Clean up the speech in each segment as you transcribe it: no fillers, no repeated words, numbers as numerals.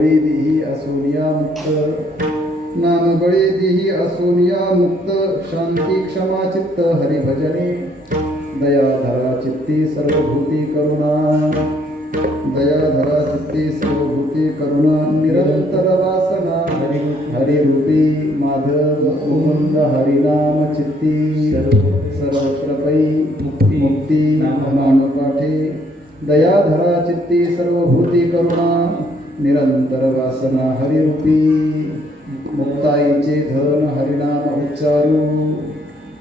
देही असोनिया मुक्त नाम बळे देही असोनिया मुक्त शांती क्षमा चित्त हरिभजने दयाधरा चित्ती सर्वभूती करुणा दयाधरा चित्ती सर्वभूती करुणा निरंतर वासना हरिरूपी माधव मुकुंद हरिनाम चित्ती सर्वत्र पै मुक्ती नाम पाठे दयाधरा चित्ती सर्वभूती करुणा निरंतर वासना हरिरूपी मुक्ताईचे धन हरिनाम उच्चारू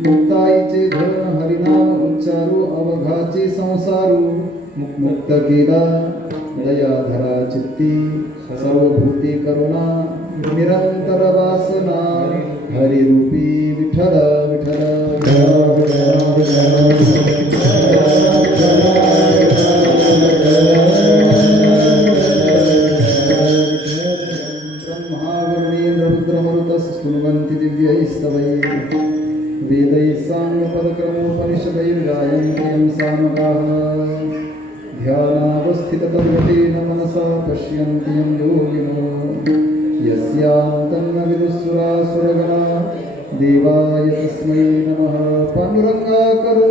मुक्ताईचे धन हरिनाम उच्चारू अवघाची संसारू मुक्त केला दयाधरा चित्ती सर्वभूती करुणा निरंतर वासना हरिरूपी विठ्ठल स्तुन्वन्ति दिव्यैस्तवैः वेदैः साङ्गपदक्रमोपनिषदैर्गायन्त्यं सामगाः ध्यानावस्थिततन्मतेन मनसा पश्यन्ति यं योगिनो यस्यान्तन्न विदुःसुरासुरगणा देवाय तस्मै नमः पाण्डुरङ्गाकरो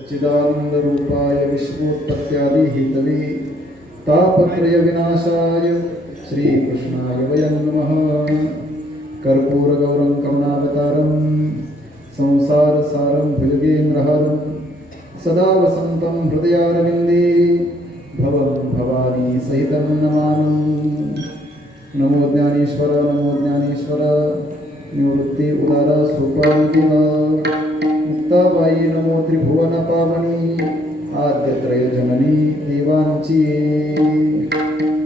सच्चिदानंदरूपाय विश्वोत्पत्त्यादिहेतवे तापत्रय विनाशाय श्रीकृष्णाय वयं नमः कर्पूरगौरं करुणावतारं संसारसारं भुजगेन्द्रहारं सदा वसन्तं हृदयारविन्दे भवं भवानी सहितं नमामि नमो ज्ञानेश्वर निवृत्ति उदारा स्वरूपादिना मुक्ताबाई नमो त्रिभुवन पावनी आद्यत्रय जननी देवांची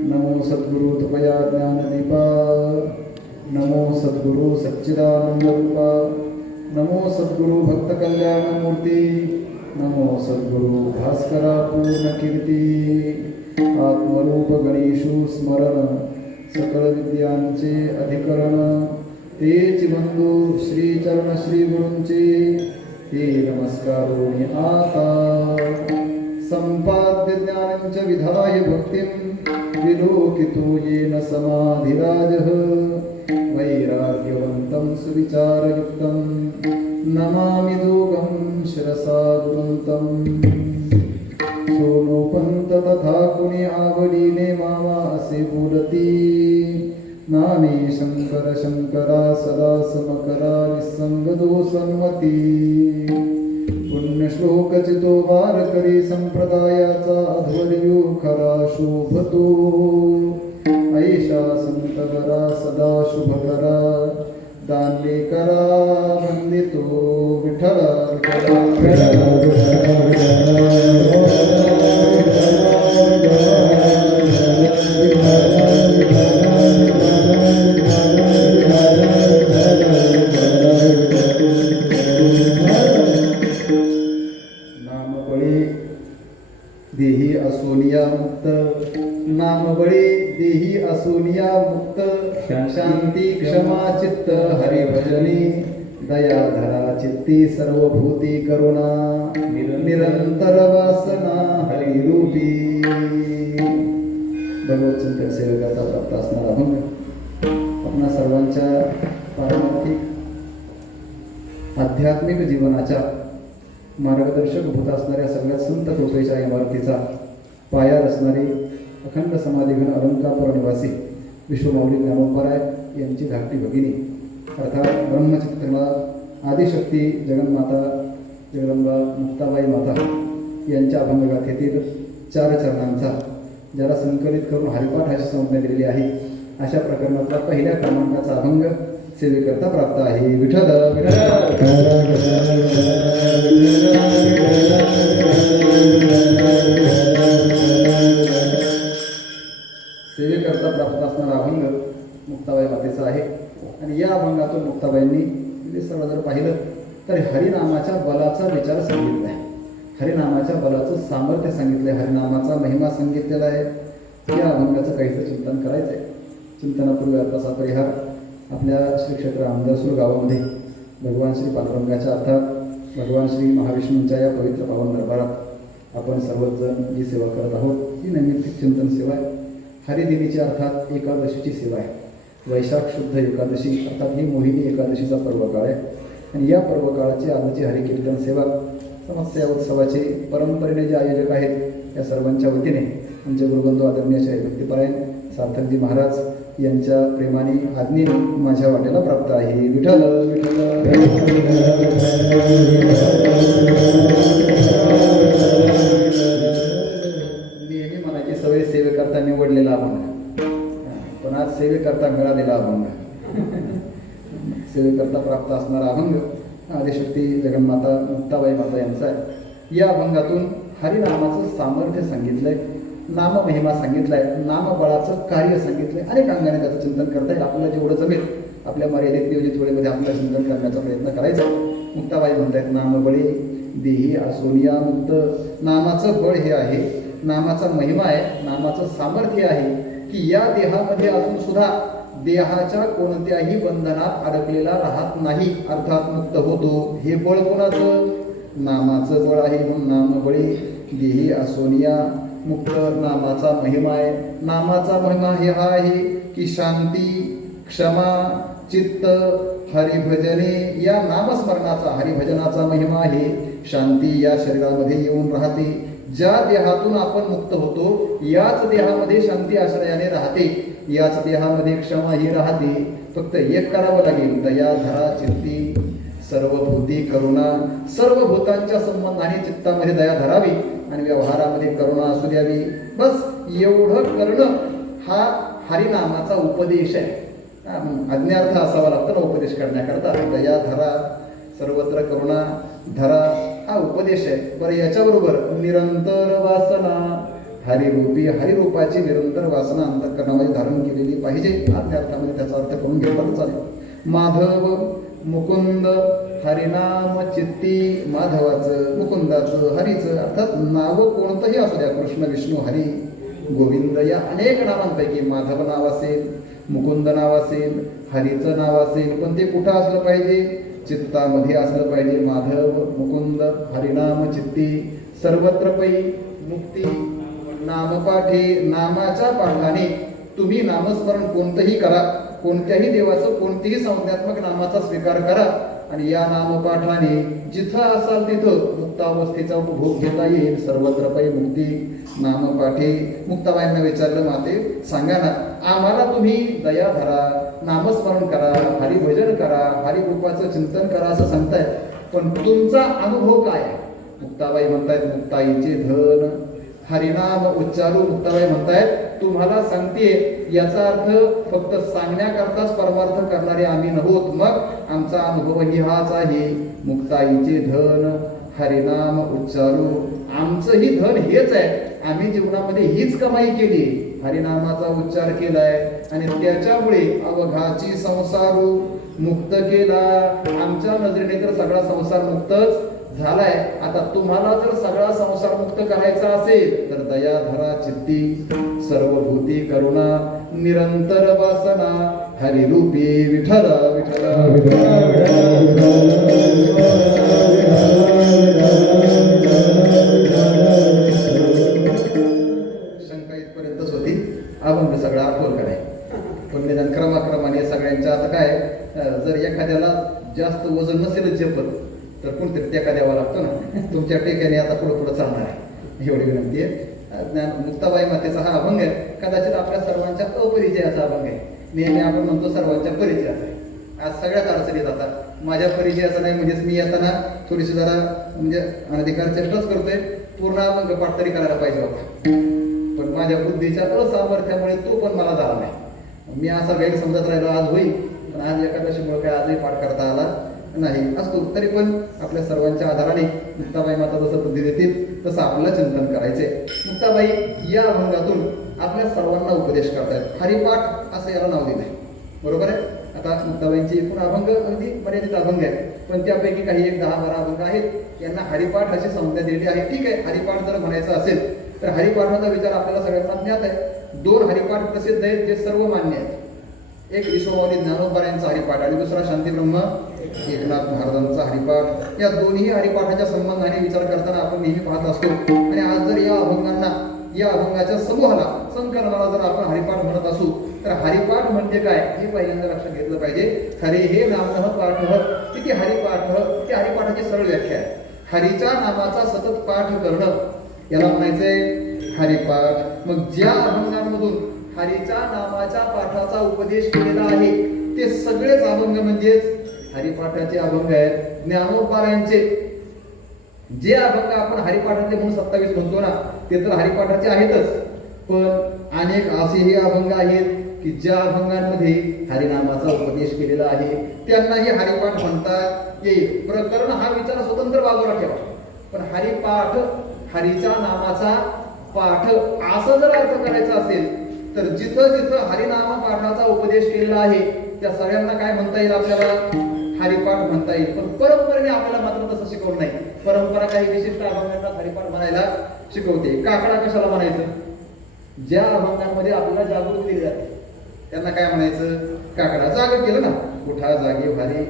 नमो सद्गुरु तुपया ज्ञानदीपा नमो सद्गुरु सच्चिदानंद रूपा नमो सद्गुरु भक्त कल्याण मूर्ती नमो सद्गुरु भास्करा पूर्ण कीर्ती आत्मरूप गणेशु स्मरण सकल विद्यांचे अधिकरण तेच बंधू श्री चरण श्री गुरूंचे ते नमस्कारोनि आता संपाद्य ज्ञानंच विधाय भक्तिं विलोकितो येन समाधिराजः वैराग्यवन्तं सुविचारयुक्तं नमामि दोगं शिरसा गुरुन्तं सोनोपंत तथा कुणी आवडीने मामा असे बोलती नामे शंकर शंकरा सदा समकरा निसंग दोषन्वती पुण्यश्लोक चितो वारकरी संप्रदायाचा अध्वर्यो खरा शोभतो ऐशा संतकरा सदा शुभकरा दांडे करा वंदितो विठ्ठल देही असोनिया मुक्त नाम बळे देही असोनिया मुक्त शांती क्षमा चित्त हरिभजने दयाधरा चित्ती सर्वभूती करुणा निरंतर वासना हरिरूपी भगवत चिंतन सेवेकरता प्राप्त असणारा अभंग आपणा सर्वांच्या पारमार्थिक आध्यात्मिक जीवनाच्या मार्गदर्शक भूत असणाऱ्या सगळ्या संत कृपेच्या इमारतीचा पाया रचणारे अखंड समाधिघन अलंकापुर निवासी विश्वमाऊली ज्ञानोबराय यांची धाकटी भगिनी अर्थात ब्रह्मचित्रमा आदिशक्ती जगन्माता जगदंबा मुक्ताबाई माता यांच्या अभंगगाथेतील 4 चरणांचा ज्याला संकलित करून हरिपाठ अशी संज्ञा दिलेली आहे अशा प्रकरणातला पहिल्या क्रमांकाचा अभंग सेवेकरता प्राप्त आहे. विठ्ठल विठ्ठल. सेवेकरता प्राप्त असणारा अभंग मुक्ताबाई मातेचा आहे. आणि या अभंगातून मुक्ताबाईंनी म्हणजे सर्व जर पाहिलं तर हरिनामाच्या बलाचा विचार सांगितला आहे. हरिनामाच्या बलाचं सामर्थ्य सांगितलं आहे. हरिनामाचा महिमा सांगितलेला आहे. या अभंगाचं काहीसं चिंतन करायचं आहे. चिंतनापूर्वी अर्थाचा परिहार आपल्या श्री क्षेत्र आमदारसूर गावामध्ये भगवान श्री पांडुरंगाच्या अर्थात भगवान श्री महाविष्णूंच्या या पवित्र पावन दरबारात आपण सर्वजण जी सेवा करत आहोत ही नैमित्तिक चिंतन सेवा आहे. हरिदेवीची अर्थात एकादशीची सेवा आहे. वैशाख शुद्ध एकादशी अर्थात ही मोहिनी एकादशीचा पर्वकाळ आहे. आणि या पर्वकाळाची आजची हरिकीर्तन सेवा समस्त उत्सवाचे परंपरेने जे आयोजक आहेत या सर्वांच्या वतीने आमचे गुरुबंधू आदरणीय श्री भक्तिपरायण सार्थकजी महाराज यांच्या प्रेमाने आज्ञेने माझ्या वाट्याला प्राप्त आहे. विठ्ठल विठ्ठल. नेहमी मनाची सवय सेवेकरता निवडलेला अभंग, पण आज सेवेकरता मिळालेला अभंग, सेवेकरता प्राप्त असणारा अभंग आदिशक्ती जगन्माता मुक्ताबाई माता यांचा आहे. या अभंगातून हरिनामाचं सामर्थ्य सांगितलंय, नाममहिमा सांगितलाय, नामबळाचं कार्य सांगितलंय. अनेक अंगाने त्याचं चिंतन करता येईल. आपल्याला जेवढं जमेल आपल्या मर्यादित नियोजित वेळेमध्ये आपल्याला चिंतन करण्याचा प्रयत्न करायचा. मुक्ताबाई म्हणतायत नामबळे देही असोनिया मुक्त. नामाचं बळ हे आहे, नामाचा महिमा आहे, नामाचं सामर्थ्य आहे की या देहामध्ये असून सुद्धा देहाच्या कोणत्याही बंधनात अडकलेला राहत नाही, अर्थात मुक्त होतो. हे बळ कोणाचं? नामाचं बळ आहे. म्हणून नामबळे देही असोनिया मुक्त. नामाचा महिमा आहे. नामाचा महिमा हे हा आहे की शांती, क्षमा, चित्त, हरिभजने या नामस्मरणाचा हरिभजनाचा महिमा आहे. शांती या शरीरामध्ये येऊन राहते. ज्या देहातून आपण मुक्त होतो याच देहामध्ये शांती आश्रयाने राहते, याच देहामध्ये क्षमा ही राहते. फक्त एक करावं लागेल, दया धरा चित्ती सर्वभूती करुणा. सर्व भूतांच्या संबंधाने चित्तामध्ये दया धरावी आणि व्यवहारामध्ये करुणा असू द्यावी. बस एवढं करणं हा हरिनामाचा उपदेश आहे. अज्ञार्थ असावा लागतो ना उपदेश करण्याकरता. दया धरा, सर्वत्र करुणा धरा हा उपदेश आहे. बरं, याच्याबरोबर निरंतर वासना, हरिरूपी हरिरूपाची निरंतर वासना अंतःकरणामध्ये धारण केलेली पाहिजे. अर्थामध्ये त्याचा अर्थ करून घेतला तर चालेल. माधव मुकुंद हरिनाम चित्ती. माधवाचं, मुकुंदाचं, हरीचं अर्थात नाव कोणतंही असू द्या, कृष्ण विष्णू हरी गोविंद या अनेक नावांपैकी माधव नाव असेल, मुकुंद नाव असेल, हरीचं नाव असेल, पण ते कुठं असलं पाहिजे? चित्तामध्ये असलं पाहिजे. माधव मुकुंद हरिनाम चित्ती सर्वत्र पै मुक्ती. नामपाठी, नामाच्या पाठाने तुम्ही नामस्मरण कोणतंही करा, कोणत्याही देवाचं कोणतेही संज्ञात्मक नामाचा स्वीकार करा आणि या नामपाठाने जिथं असाल तिथं मुक्तावस्थेचा उपभोग घेता येईल. सर्वत्र पै मुक्ती. नामपाठी. मुक्ताबाईंना विचारलं, माते सांगा ना, आम्हाला तुम्ही दया धरा, नामस्मरण करा, हरिभजन करा, हरिकृपाचं चिंतन करा असं सांगताय, पण तुमचा अनुभव काय? मुक्ताबाई म्हणतायत मुक्ताईचे धन हरिनाम उच्चारू. मुक्ताबाई म्हणतायत तुम्हाला सांगते, याचा अर्थ फक्त सांगण्याकरताच परमार्थ करणारे आम्ही नव्हत, मग आमचा अनुभवही हाच आहे. मुक्ताईचे धन हरिनाम उच्चारू. आमचंही धन हेच आहे. आम्ही जीवनामध्ये हीच कमाई केली, हरिनामाचा उच्चार केलाय आणि त्याच्यामुळे अवघाची संसारू मुक्त केला. आमच्या नजरेने तर सगळा संसार मुक्तच झालाय. आता तुम्हाला जर सगळा संसार मुक्त करायचा असेल तर दया धरा चित्ती सर्वभूती करुणा. निरंतर वासना हरिरूपी विठ्ठल विठ्ठल. शंका इथपर्यंतच होती. अभंग सगळा आठवण कराय, पण निदान क्रमाक्रमाने सगळ्यांच्या. आता काय, जर एखाद्याला जास्त वजन नसेल झेपत तर कोणतरी टेका द्यावा लागतो ना. तुमच्या टेक्याने आता पुढं पुढं चालणार आहे, एवढी विनंती आहे. मुक्ताबाई मातेचा हा अभंग आहे. कदाचित आपल्या सर्वांच्या अपरिचयाचा अभंग आहे. नेहमी आपण म्हणतो सर्वांच्या परिचयाचा आहे. आज सगळ्यात अडचणी जातात. माझ्या परिचयाचा नाही म्हणजेच मी येताना थोडीशी जरा म्हणजे अनधिकार चेष्टाच करतोय. पूर्ण अभंग पाठ तरी करायला पाहिजे होता, पण माझ्या बुद्धीच्या असामर्थ्यामुळे तो पण मला झाला नाही. मी असा गैरसमजात राहिलो. आज होईल पण आज एकादशीमुळे काय आजही पाठ करता आला नाही. असतो तरी पण आपल्या सर्वांच्या आधाराने मुक्ताबाई माता जसं बुद्धी देतील तसं आपल्याला चिंतन करायचे. मुक्ताबाई या अभंगातून आपल्या सर्वांना उपदेश करतायत. हरिपाठ असं याला नाव दिलंय, बरोबर आहे. आता मुक्ताबाईंची एकूण अभंग अगदी मर्यादित अभंग आहेत, पण त्यापैकी काही एक 10-12 अभंग आहेत यांना हरिपाठ अशी संज्ञा दिलेली आहे. ठीक आहे, हरिपाठ जर म्हणायचं असेल तर हरिपाठाचा विचार आपल्याला सगळ्यांना ज्ञात आहे. 2 हरिपाठ प्रसिद्ध आहेत जे सर्व मान्य आहेत. एक विश्वमाऊली ज्ञानोबा यांचा हरिपाठ आणि दुसरा शांतीब्रह्म एकनाथ महाराजांचा हरिपाठ. या दोन्ही हरिपाठाच्या संबंधाने विचार करताना आपण नेहमी पाहत असतो. आणि आज जर या अभंगाच्या समूहाला संकलनाला जर आपण हरिपाठ म्हणत असू तर हरिपाठ म्हणजे काय हे पहिल्यांदा लक्षात घेतलं पाहिजे. हरे हे नामनः पाठः किती हरिपाठ, ती हरिपाठाची सरळ व्याख्या आहे. हरीच्या नामाचा सतत पाठ करणं याला म्हणायचंय हरिपाठ. मग ज्या अभंगांमधून हरीच्या नामाच्या पाठाचा उपदेश केलेला आहे ते सगळेच अभंग म्हणजेच हरिपाठाचे अभंग आहेत. ज्ञानोबारायांचे जे अभंग आपण हरिपाठातले म्हणून 27 म्हणतो ना ते तर हरिपाठाचे आहेतच, पण अनेक असेही अभंग आहेत की ज्या अभंगांमध्ये हरिनामाचा उपदेश केलेला आहे त्यांनाही हरिपाठ म्हणता येईल. प्रकरण हा विचार स्वतंत्र बाजूला ठेवा, पण हरिपाठ हरीच्या नामाचा पाठ असं जर अर्थ करायचा असेल तर जिथं जिथं हरिनामा पाठाचा उपदेश केलेला आहे त्या सगळ्यांना काय म्हणता येईल, आपल्याला हरिपाठ म्हणता येईल. पण परंपरेने आपल्याला मात्र तसं शिकवलं नाही. परंपरा काही विशिष्ट अभंगांना हरिपाठ म्हणायला शिकवते. काकडा कशाला म्हणायचं? ज्या अभंगांमध्ये आपल्याला जागृती दिली जाते त्यांना काय म्हणायचं? काकडा. जाग केलं ना, उठा जागे भारी.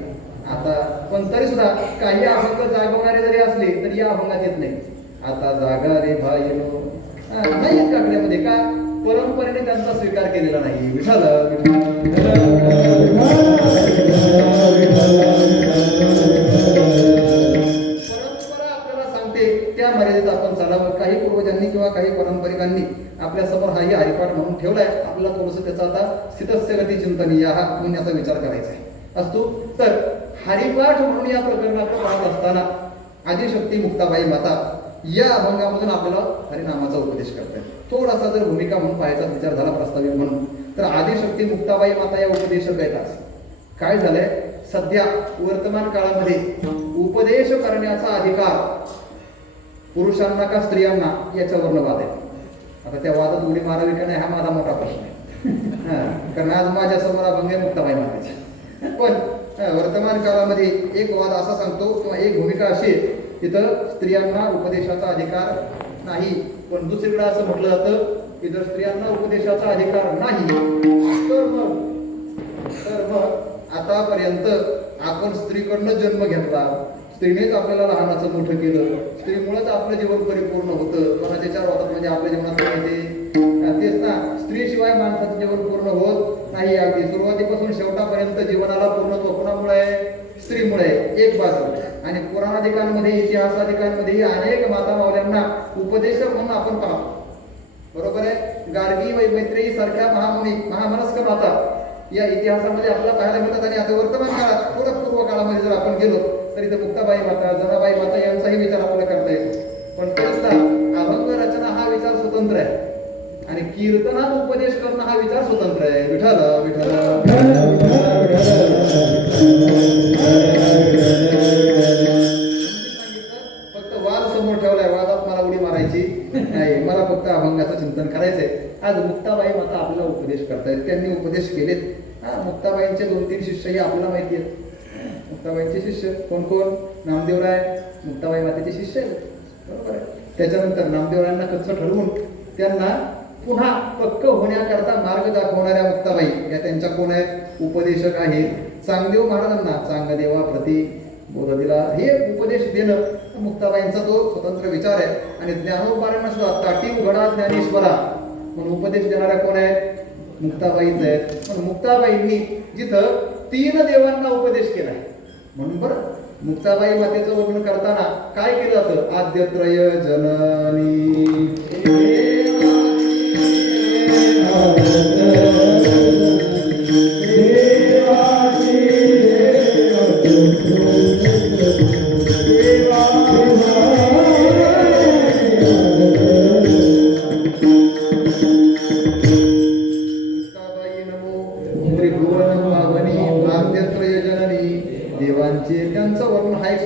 आता पण तरी सुद्धा काही अभंग जागवणारे जरी असले तरी या अभंगात येत नाही. आता जागा रे भाईनो नाही येत काकड्यामध्ये. का? परंपरेने त्यांचा स्वीकार केलेला नाही. विठाला परंपरा आपल्याला सांगते त्या मर्यादेत आपण चालावं. काही पूर्वजांनी किंवा काही पारंपरिकांनी आपल्या समोर हाही हरिपाठ म्हणून ठेवलाय. आपल्याला थोडंसं त्याचा आता स्थितस्य गती चिंतनीय हा म्हणण्याचा विचार करायचा आहे असतो. तर हरिपाठ म्हणून या प्रकरणाकडे पाहत असताना आदिशक्ती मुक्ताबाई माता या अभंगामधून आपल्याला हरिनामाचा उपदेश करतात. थोडासा जर भूमिका म्हणून पाहायचा विचार झाला प्रस्तावित म्हणून तर आदिशक्ती मुक्ताबाई माता या उपदेशक आहेत. आज काय झालंय, सध्या वर्तमान काळामध्ये उपदेश करण्याचा अधिकार पुरुषांना का स्त्रियांना याच्यावरनं वाद आहे. आता त्या वादात उडी मारावी का नाही हा माझा मोठा प्रश्न आहे. कारण आज माझ्या समोर अभंग आहे मुक्ताबाई माताची. पण वर्तमान काळामध्ये एक वाद असा सांगतो किंवा एक भूमिका अशी तिथं स्त्रियांना उपदेशाचा अधिकार नाही. पण दुसरीकडे असं म्हटलं जातं की जर स्त्रियांना उपदेशाचा अधिकार नाही तर मग आतापर्यंत आपण स्त्रीकडनं जन्म घेतला, स्त्रीनेच आपल्याला लहानाचं मोठं केलं, स्त्रीमुळेच आपलं जीवन परिपूर्ण होतं. कोणाच्या 4 वादात म्हणजे आपल्या जीवनात तेच ना, स्त्रीशिवाय माणसाचं जीवन पूर्ण होत नाही. अगदी सुरुवातीपासून शेवटापर्यंत जीवनाला पूर्णत्व कोणामुळे आहे? स्त्रीमुळे. एक बाजू. आणि पुराणाधिकांमध्ये इतिहासाधिकांमध्ये अनेक माता मावल्यांना उपदेशक म्हणून आपण पाहतो, बरोबर आहे. गार्गी मैत्रेयी सारख्या महामनस्क माता या इतिहासामध्ये आपल्याला पाहायला मिळतात. आणि आता वर्तमान काळात थोडं पूर्व काळामध्ये जर आपण गेलो तर इथं मुक्ताबाई माता, जनाबाई माता यांचाही विचार आपल्याला करता येतो. पण तरीसुद्धा अभंग रचना हा विचार स्वतंत्र आहे आणि कीर्तनात उपदेश करणं हा विचार स्वतंत्र आहे. विठाला फक्त वाद समोर ठेवलाय, वादात मला उडी मारायची नाही, मला फक्त अभंगाचं चिंतन करायचंय. आज मुक्ताबाई माता आपल्याला उपदेश करतायत. त्यांनी उपदेश केलेत. मुक्ताबाईंचे 2-3 शिष्यही आपल्याला माहिती आहेत. मुक्ताबाईंचे शिष्य कोण कोण? नामदेवराय मुक्ताबाई मातेचे शिष्य आहेत, बरोबर आहे. त्याच्यानंतर नामदेवरायांना कच्चं ठरवून त्यांना पुन्हा पक्क होण्याकरता मार्ग दाखवणाऱ्या मुक्ताबाई या त्यांच्या कोण आहेत? उपदेशक आहेत. चांगदेव महाराजांना चांगदेवा प्रति बोध दिला हे उपदेश देणं मुक्ताबाईंचा तो स्वतंत्र विचार आहे. आणि ज्ञानोबारांना सुद्धा ताटी उघडा ज्ञानेश्वरा म्हणून उपदेश देणाऱ्या कोण आहेत? मुक्ताबाईच आहेत. पण मुक्ताबाईंनी जिथं 3 देवांना उपदेश केलाय म्हणून बरं मुक्ताबाई मातेचं वर्णन करताना काय केलं जातं? आद्यत्रय जननी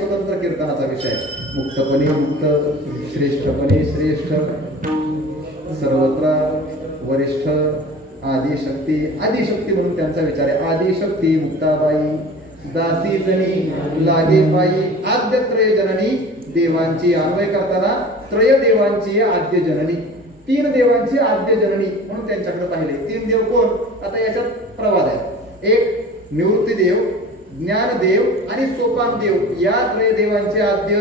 स्वतंत्र कीर्तनाचा विषय. मुक्तपणे मुक्त, श्रेष्ठपणे श्रेष्ठ, सर्वत्र वरिष्ठ, आदिशक्ती. आदिशक्ती म्हणून त्यांचा विचार आहे. आदिशक्ती मुक्ताबाई दासी जनी लागे पायी आद्य त्रय जननी. देवांची अन्वय करताना त्रय देवांची आद्य जननी, 3 देवांची आद्य जननी म्हणून त्यांच्याकडे पाहिले. 3 देव कोण? आता याच्यात प्रवाद आहे. एक निवृत्तीदेव, ज्ञानदेव आणि सोपानदेव. या त्रय देवांची आद्य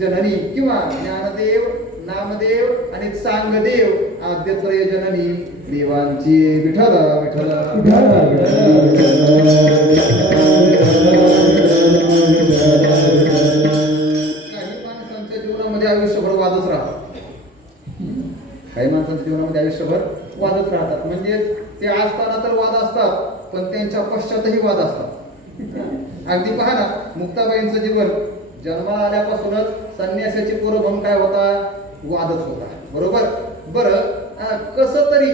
जननी किंवा ज्ञानदेव, नामदेव आणि सांगदेव आद्य त्रय जननी देवांची. विठ्ठल विठ्ठल आयुष्यभर वादच राहतात. काही माणसांच्या जीवनामध्ये आयुष्यभर वादच राहतात. म्हणजे ते असताना तर वाद असतात, पण त्यांच्या पश्चातही वाद असतात. अगदी पहा ना, मुक्ताबाईंचं जीवन जन्माला आल्यापासूनच संन्यासाची पोरं म्हणून काय होता? वादच होता. बरोबर. बरं, कसं तरी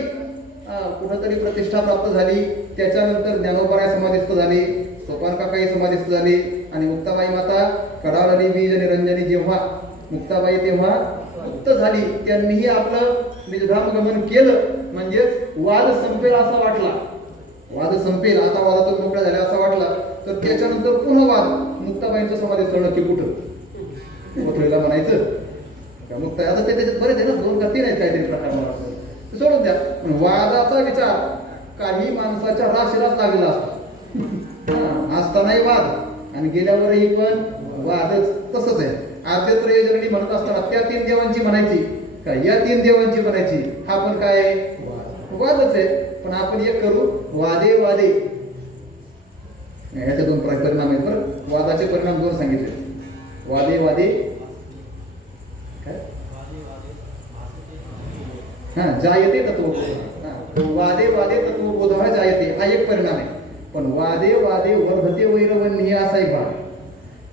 कुठंतरी प्रतिष्ठा प्राप्त झाली. त्याच्यानंतर ज्ञानोबराय समाधिस्थ झाले, सोपान काकाही समाधिस्थ झाले आणि मुक्ताबाई माता कडाळली बीज निरंजनी. जेव्हा मुक्ताबाई तेव्हा मुक्त झाली, त्यांनीही आपलं निजधाम गमन केलं. म्हणजेच वाद संपेल असा वाटला, वाद संपेल, आता वादातून मोकळा झाला असा वाटला. तर त्याच्यानंतर पुन्हा वाद. मुक्ताबाईंचं समाधी स्थळ की कुठं? कोथळीला म्हणायचं का मुक्ता? आता ते त्याच्यात बरेच आहे ना, 2 का 3 आहेत काहीतरी प्रकार. मला असं सोडून द्या. वादाचा विचार काही माणसाच्या राशीलाच लागलेला असतो. असतानाही वाद आणि गेल्यावरही पण वादच. तसंच आहे. आद्य त्रय जननी म्हणत असताना त्या 3 देवांची म्हणायची का या 3 देवांची म्हणायची? हा पण काय आहे? वादच आहे. पण आपण एक करू, वादे वादे. याचे 2 परिणाम आहेत. बरं, वादाचे परिणाम 2 सांगितले. वादे वादे काय? जायते तत्व. वादे वादे तत्वबोध जायते हा एक परिणाम आहे. पण वादे वादे वर्धते वैरवन्य असा एक भाग.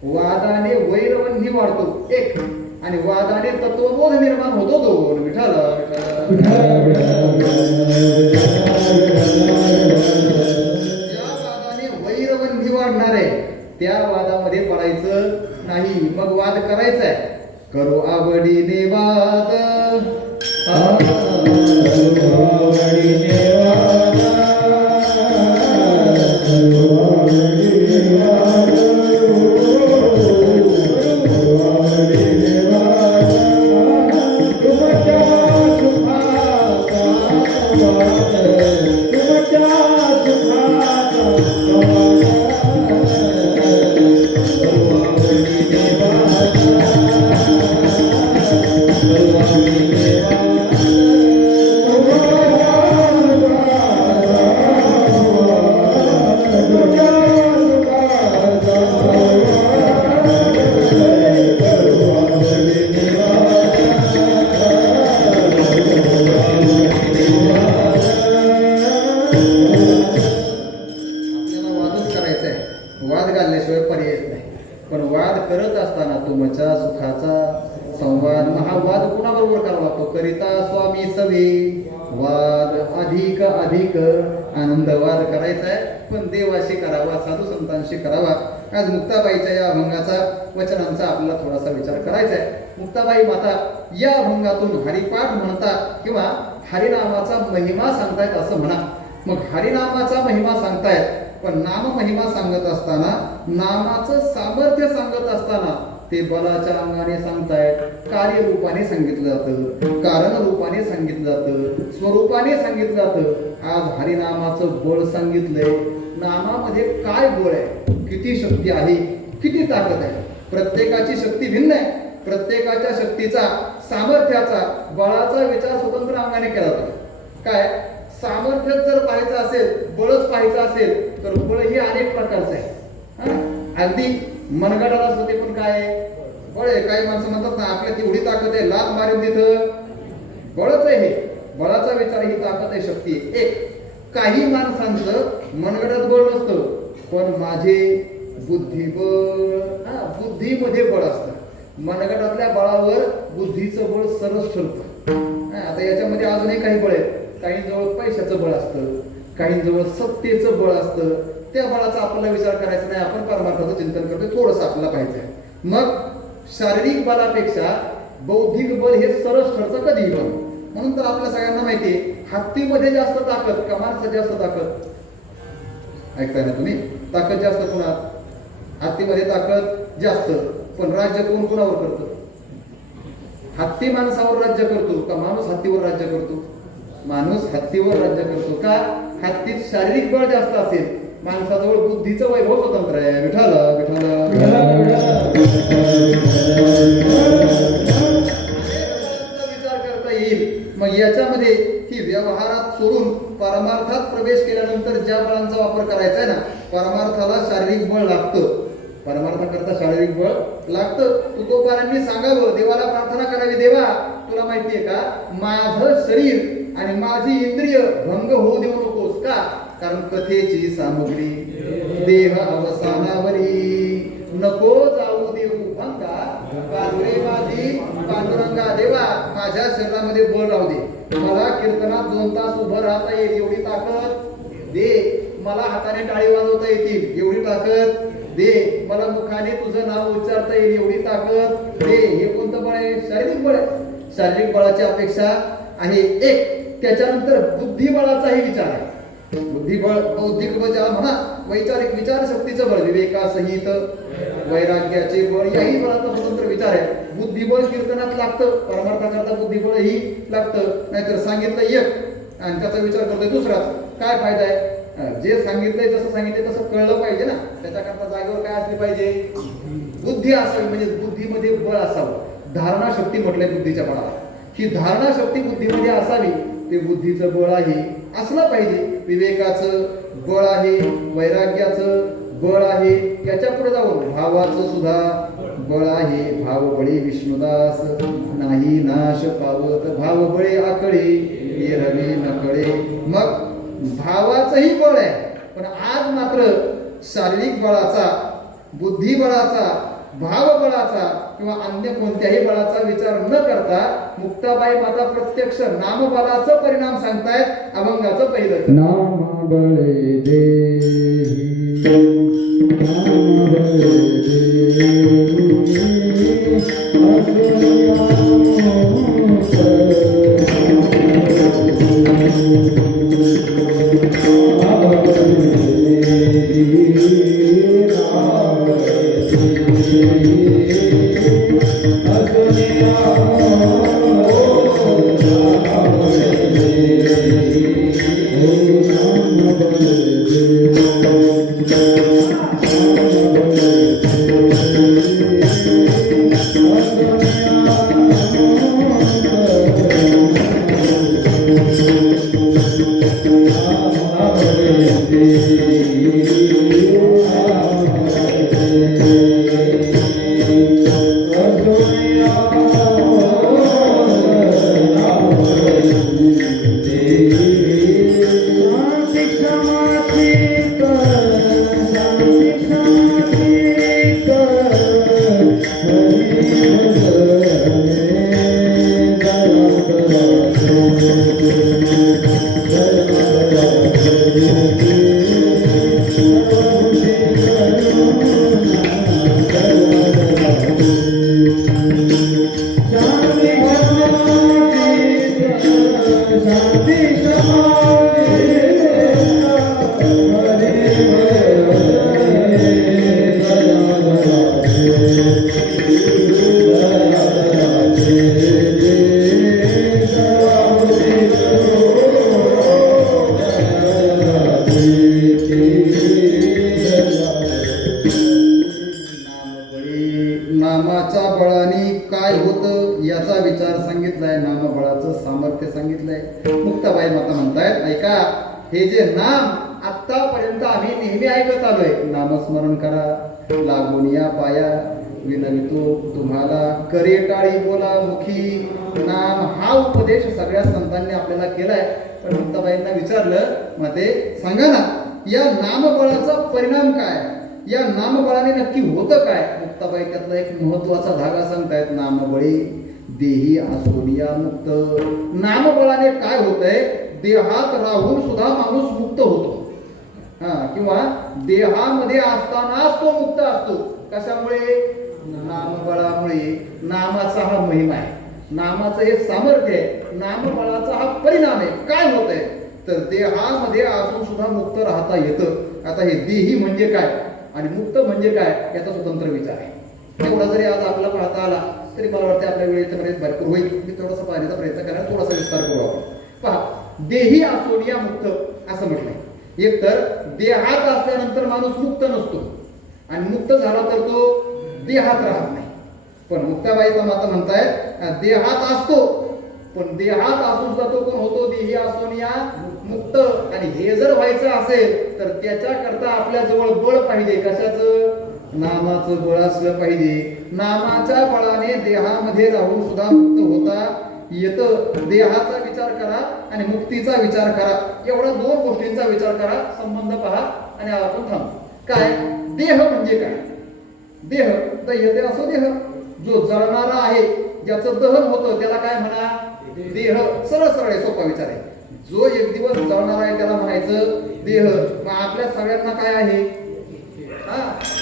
वादाने वैरवन्य वाढतो एक, आणि वादाने तत्वबोध निर्माण होतो 2. विठ्ठल ज्या वादाने वैरवन्य वाढणार आहे त्या वादामध्ये पडायचं नाही. मग वाद करायचा आहे. करू आवडीने वाद, वाद घालण्याशिवाय पर्याय नाही. पण वाद करत असताना तुमच्या सुखाचा संवाद, महावाद कुणाबरोबर करावा लागतो? करिता स्वामी सवे वाद अधिक अधिक आनंद. वाद करायचा आहे पण देवाशी करावा, साधू संतांशी करावा. आज मुक्ताबाईच्या या अभंगाचा वचनांचा आपल्याला थोडासा विचार करायचा आहे. मुक्ताबाई माता या अभंगातून हरिपाठ म्हणतात किंवा हरिनामाचा महिमा सांगतायत असं म्हणा. मग हरिनामाचा महिमा सांगतायत, पण नाम महिमा सांगत असताना, नामाचं सामर्थ्य सांगत असताना ते बलाच्या अंगाने सांगतायत, कार्यरूपाने सांगितलं जातं, कारण रूपाने सांगितलं जातं, स्वरूपाने सांगितलं जातं. आज हरिनामाचं बळ सांगितलंय. नामामध्ये काय बळ आहे, किती शक्ती आहे, किती ताकद आहे. प्रत्येकाची शक्ती भिन्न आहे. प्रत्येकाच्या शक्तीचा, सामर्थ्याचा, बळाचा विचार स्वतंत्र अंगाने केला जातो. काय सामर्थ्य जर पाहायचं असेल, बळच पाहायचं असेल तर बळ ही अनेक प्रकारचं आहे. अगदी मनगटाला असतं ते पण काय बळ आहे. काही माणसं म्हणतात ना आपल्या तेवढी ताकद आहे, लात मारेल तिथं बळच आहे. हे बळाचा विचार ही ताकद आहे, शक्ती आहे. एक काही माणसांचं मनगटात बळ नसतं, पण माझे बुद्धिबळ, बुद्धीमध्ये बळ असतं. मनगटातल्या बळावर बुद्धीचं बळ सरस ठरतं. आता याच्यामध्ये अजूनही काही बळ आहेत. काहींजवळ पैशाचं बळ असतं, काहींजवळ सत्तेचं बळ असतं. त्या बळाचा आपल्याला विचार करायचा नाही. आपण परमार्थाचं चिंतन करतोय, थोडंसं आपल्याला पाहिजे. मग शारीरिक बलापेक्षा बौद्धिक बल हे सरस ठरतं कधीही बल. म्हणून तर आपल्या सगळ्यांना माहिती आहे, हत्तीमध्ये जास्त ताकद का माणसात जास्त ताकद? ऐकताय ना तुम्ही? ताकद जास्त कोणात? हत्तीमध्ये ताकद जास्त, पण राज्य कोण कोणावर करतं? हत्ती माणसावर राज्य करतो का माणूस हत्तीवर राज्य करतो? माणूस हत्तीवर राज्य करतो का? हत्तीत शारीरिक बळ जास्त असेल, माणसाजवळ बुद्धीचं वैभव स्वतंत्र आहे. विठाला विठाला विचार करता येईल. मग याच्यामध्ये ही व्यवहारात सोडून परमार्थात प्रवेश केल्यानंतर ज्या बळांचा वापर करायचा आहे ना, परमार्थाला शारीरिक बळ लागतं. परमार्थाकरता शारीरिक बळ लागतं. तुकोबारांनी सांगावं, देवाला प्रार्थना करावी, देवा तुला माहितीये का, माझं शरीर आणि माझी इंद्रिय भंग होऊ देऊ नकोस. का? कारण कथेची सामग्री देह अवसानावरी, नको जाऊ देऊ भंगा पांढरे माझी पांडुरंगा. देवा माझ्या शरीरामध्ये बळ राहू दे, मला कीर्तनात 2 तास उभं राहता येईल एवढी ताकद दे, मला हाताने टाळी वाजवता येतील एवढी ताकद दे, मला मुखाने तुझं नाव उच्चारता येईल एवढी ताकद दे. हे कोणतं बळ आहे? शारीरिक बळ आहे. शारीरिक बळाची अपेक्षा आहे एक. त्याच्यानंतर बुद्धिबळाचाही विचार आहे. बुद्धिबळ बौद्धिक बळ ज्याला म्हणा, वैचारिक विचारशक्तीचं बळ, विवेकासहित वैराग्याचे बळ, याही बळाचा स्वतंत्र विचार आहे. बुद्धिबळ कीर्तनात लागतं, परमार्थाकरता बुद्धिबळही लागतं. नाहीतर सांगितलं एक आणि त्याचा विचार करतोय दुसराच, काय फायदा आहे? जे सांगितलंय जसं सांगितलंय तसं कळलं पाहिजे ना. त्याच्याकरता जागेवर काय असली पाहिजे? बुद्धी असावी, म्हणजे बुद्धीमध्ये बळ असावं. धारणा शक्ती म्हटलंय बुद्धीच्या बळाला. ही धारणा शक्ती बुद्धीमध्ये असावी, ते बुद्धीचं बळ आहे, असलं पाहिजे. विवेकाचं बळ आहे, वैराग्याचं बळ आहे. याच्या पुढे जाऊन भावाचं सुद्धा बळ आहे. भावबळे विष्णुदास नाही नाश पावत, भावबळे आकळे रवी नकळे. मग भावाचंही बळ आहे, पण आज मात्र शारीरिक बळाचा, बुद्धिबळाचा, भावबळाचा किंवा अन्य कोणत्याही बळाचा विचार न करता मुक्ताबाई माता प्रत्यक्ष नामबळाचा परिणाम सांगतायत. अभंगाचं पहिलं, नाम बळे देही, नाम बळे नामाच्या बळाने काय होतं याचा विचार सांगितलाय. नामबळाचं सामर्थ्य सांगितलंय. मुक्ताबाई माता म्हणतायत, ऐका, हे जे नाम आतापर्यंत आम्ही नेहमी ऐकत आलोय, नामस्मरण करा, लागून या पाया, विनवितो तुम्हाला, करे टाळी बोला मुखी नाम, हा उपदेश सगळ्या संतांनी आपल्याला केलाय. पण मुक्ताबाईंना विचारलं, मग ते सांगा ना, या नामबळाचा परिणाम काय, या नामबळाने नक्की होतं काय? मुक्ताबाई त्यातला एक महत्वाचा धागा सांगतायत, नामबळी देही आसोनिया मुक्त. नामबळाने काय होतंय, देहात राहून सुद्धा माणूस मुक्त होतो. किंवा देहामध्ये असतानाच तो मुक्त असतो. कशामुळे? नामबळामुळे नामाचा हा महिमा आहे, नामाचं हे सामर्थ्य आहे, नामबळाचा हा परिणाम आहे. काय होत आहे तर देहामध्ये असून सुद्धा मुक्त राहता येतं. आता हे देही म्हणजे काय आणि मुक्त म्हणजे काय याचा स्वतंत्र विचार आहे. तेवढा जरी आज आपल्याला पाहता आला तरी मला वाटतं आपल्या वेळेचा प्रयत्न भरपूर होईल. मी थोडासा पाहण्याचा प्रयत्न करायला थोडासा विस्तार करू आपण. पहा, देही असोनिया मुक्त असं म्हटलंय. एक तर देहात असल्यानंतर माणूस मुक्त नसतो आणि मुक्त झाला तर तो देहात राहत नाही. पण मुक्ताबाईचा माता म्हणतायत देहात असतो पण देहात असून सुद्धा तो कोण होतो, देही असोनिया मुक्त. आणि हे जर व्हायचं असेल तर त्याच्याकरता आपल्या जवळ बळ पाहिजे. कशाचं? नामाचं बळ असलं पाहिजे. नामाच्या बळाने देहामध्ये राहून सुद्धा मुक्त होता येतं. देहाचा विचार करा आणि मुक्तीचा विचार करा, एवढा दोन गोष्टींचा विचार करा, संबंध पहा आणि आपण थांबू. काय देह म्हणजे काय? देह दह्यते असो देह, जो जळणारा आहे ज्याचं दहन होतं त्याला काय म्हणा? देह. सरळ सरळ आहे, सोपा विचार आहे. जो एक दिवस जळणार आहे त्याला म्हणायचं देह. मग आपल्या सगळ्यांना काय आहे?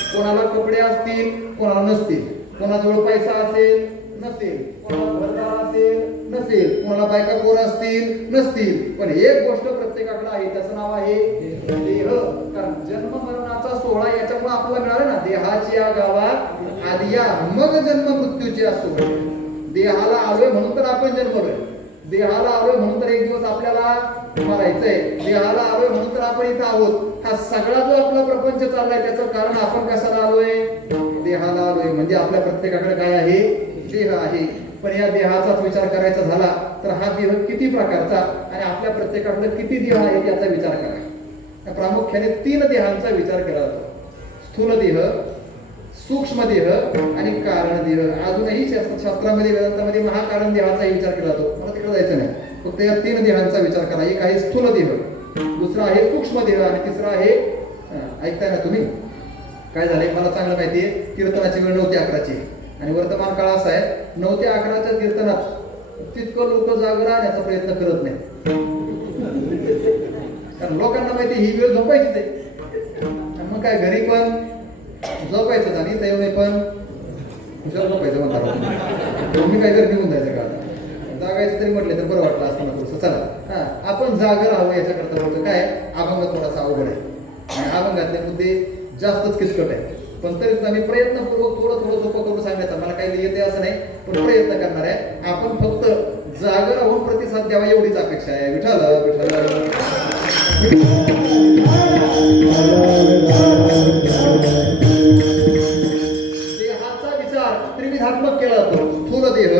कोणाला कपडे असतील, कोणाला नसतील, कोणाजवळ पैसा असेल, नसेल, कोणाला घरदार असेल, नसेल, कोणाला बायका पोर असतील, नसतील. पण एक गोष्ट प्रत्येकाकडे आहे, त्याचं नाव आहे देह. कारण जन्म मरणाचा सोहळा याच्यामुळे आपल्याला मिळाला ना, देहाची या गावात आदिया मग जन्म मृत्यूची असतो. देहाला आलोय म्हणून तर आपण जन्मलोय, देहाला आलोय म्हणून तर एक दिवस आपल्याला मरायचंय, देहाला आलोय म्हणून तर आपण इथं आहोत. हा सगळा जो आपला प्रपंच चाललाय त्याचं कारण आपण कशाला आलोय? देहाला आलोय. म्हणजे आपल्या प्रत्येकाकडे काय आहे? देह आहे. पण या देहाचाच विचार करायचा झाला तर हा देह किती प्रकारचा आणि आपल्या प्रत्येकाकडे किती देह आहेत याचा विचार करा. प्रामुख्याने 3 देहांचा विचार केला जातो: स्थूल देह, सूक्ष्म देह आणि कारण देह. अजूनही शास्त्रामध्ये वेदांतामध्ये महाकारण देहाचाही विचार केला जातो. मला तिकडे जायचं नाही, फक्त या 3 देहांचा विचार करा. एक आहे स्थूल देह, दुसरा आहे सूक्ष्म देह आणि तिसरा आहे, ऐकताय ना तुम्ही? काय झालंय मला चांगलं माहिती आहे, कीर्तनाची वेळ 9 ते 11ची आणि वर्तमान काळ असा आहे 9 ते 11च्या कीर्तनात तितकं लोक जाग राहण्याचा प्रयत्न करत नाही. कारण लोकांना माहिती ही वेळ झोपायचीच आहे. मग काय घरी पण झोपायचं आणि ते पण हुशार झोपायचं म्हणतात. मी काय जर निघून जायचं का? जागायचं तरी म्हटलं तर बरं वाटलं असतं ना थोडंसं. चला आपण जागा राहावं याच्याकरता बोलतो. काय अभंग थोडासा अवघड आहे आणि अभंगातले मुद्दे जास्तच किचकट आहे. पण तरी आम्ही प्रयत्नपूर्वक थोडं थोडं सोपं करून सांगायचा. मला काही येते असं नाही, पण प्रयत्न करणार आहे. आपण फक्त जागा राहून प्रतिसाद द्यावा एवढीच अपेक्षा आहे. विठ्ठल विठ्ठल. देहाचा विचार त्रिविधात्मक केला जातो: स्थूल देह,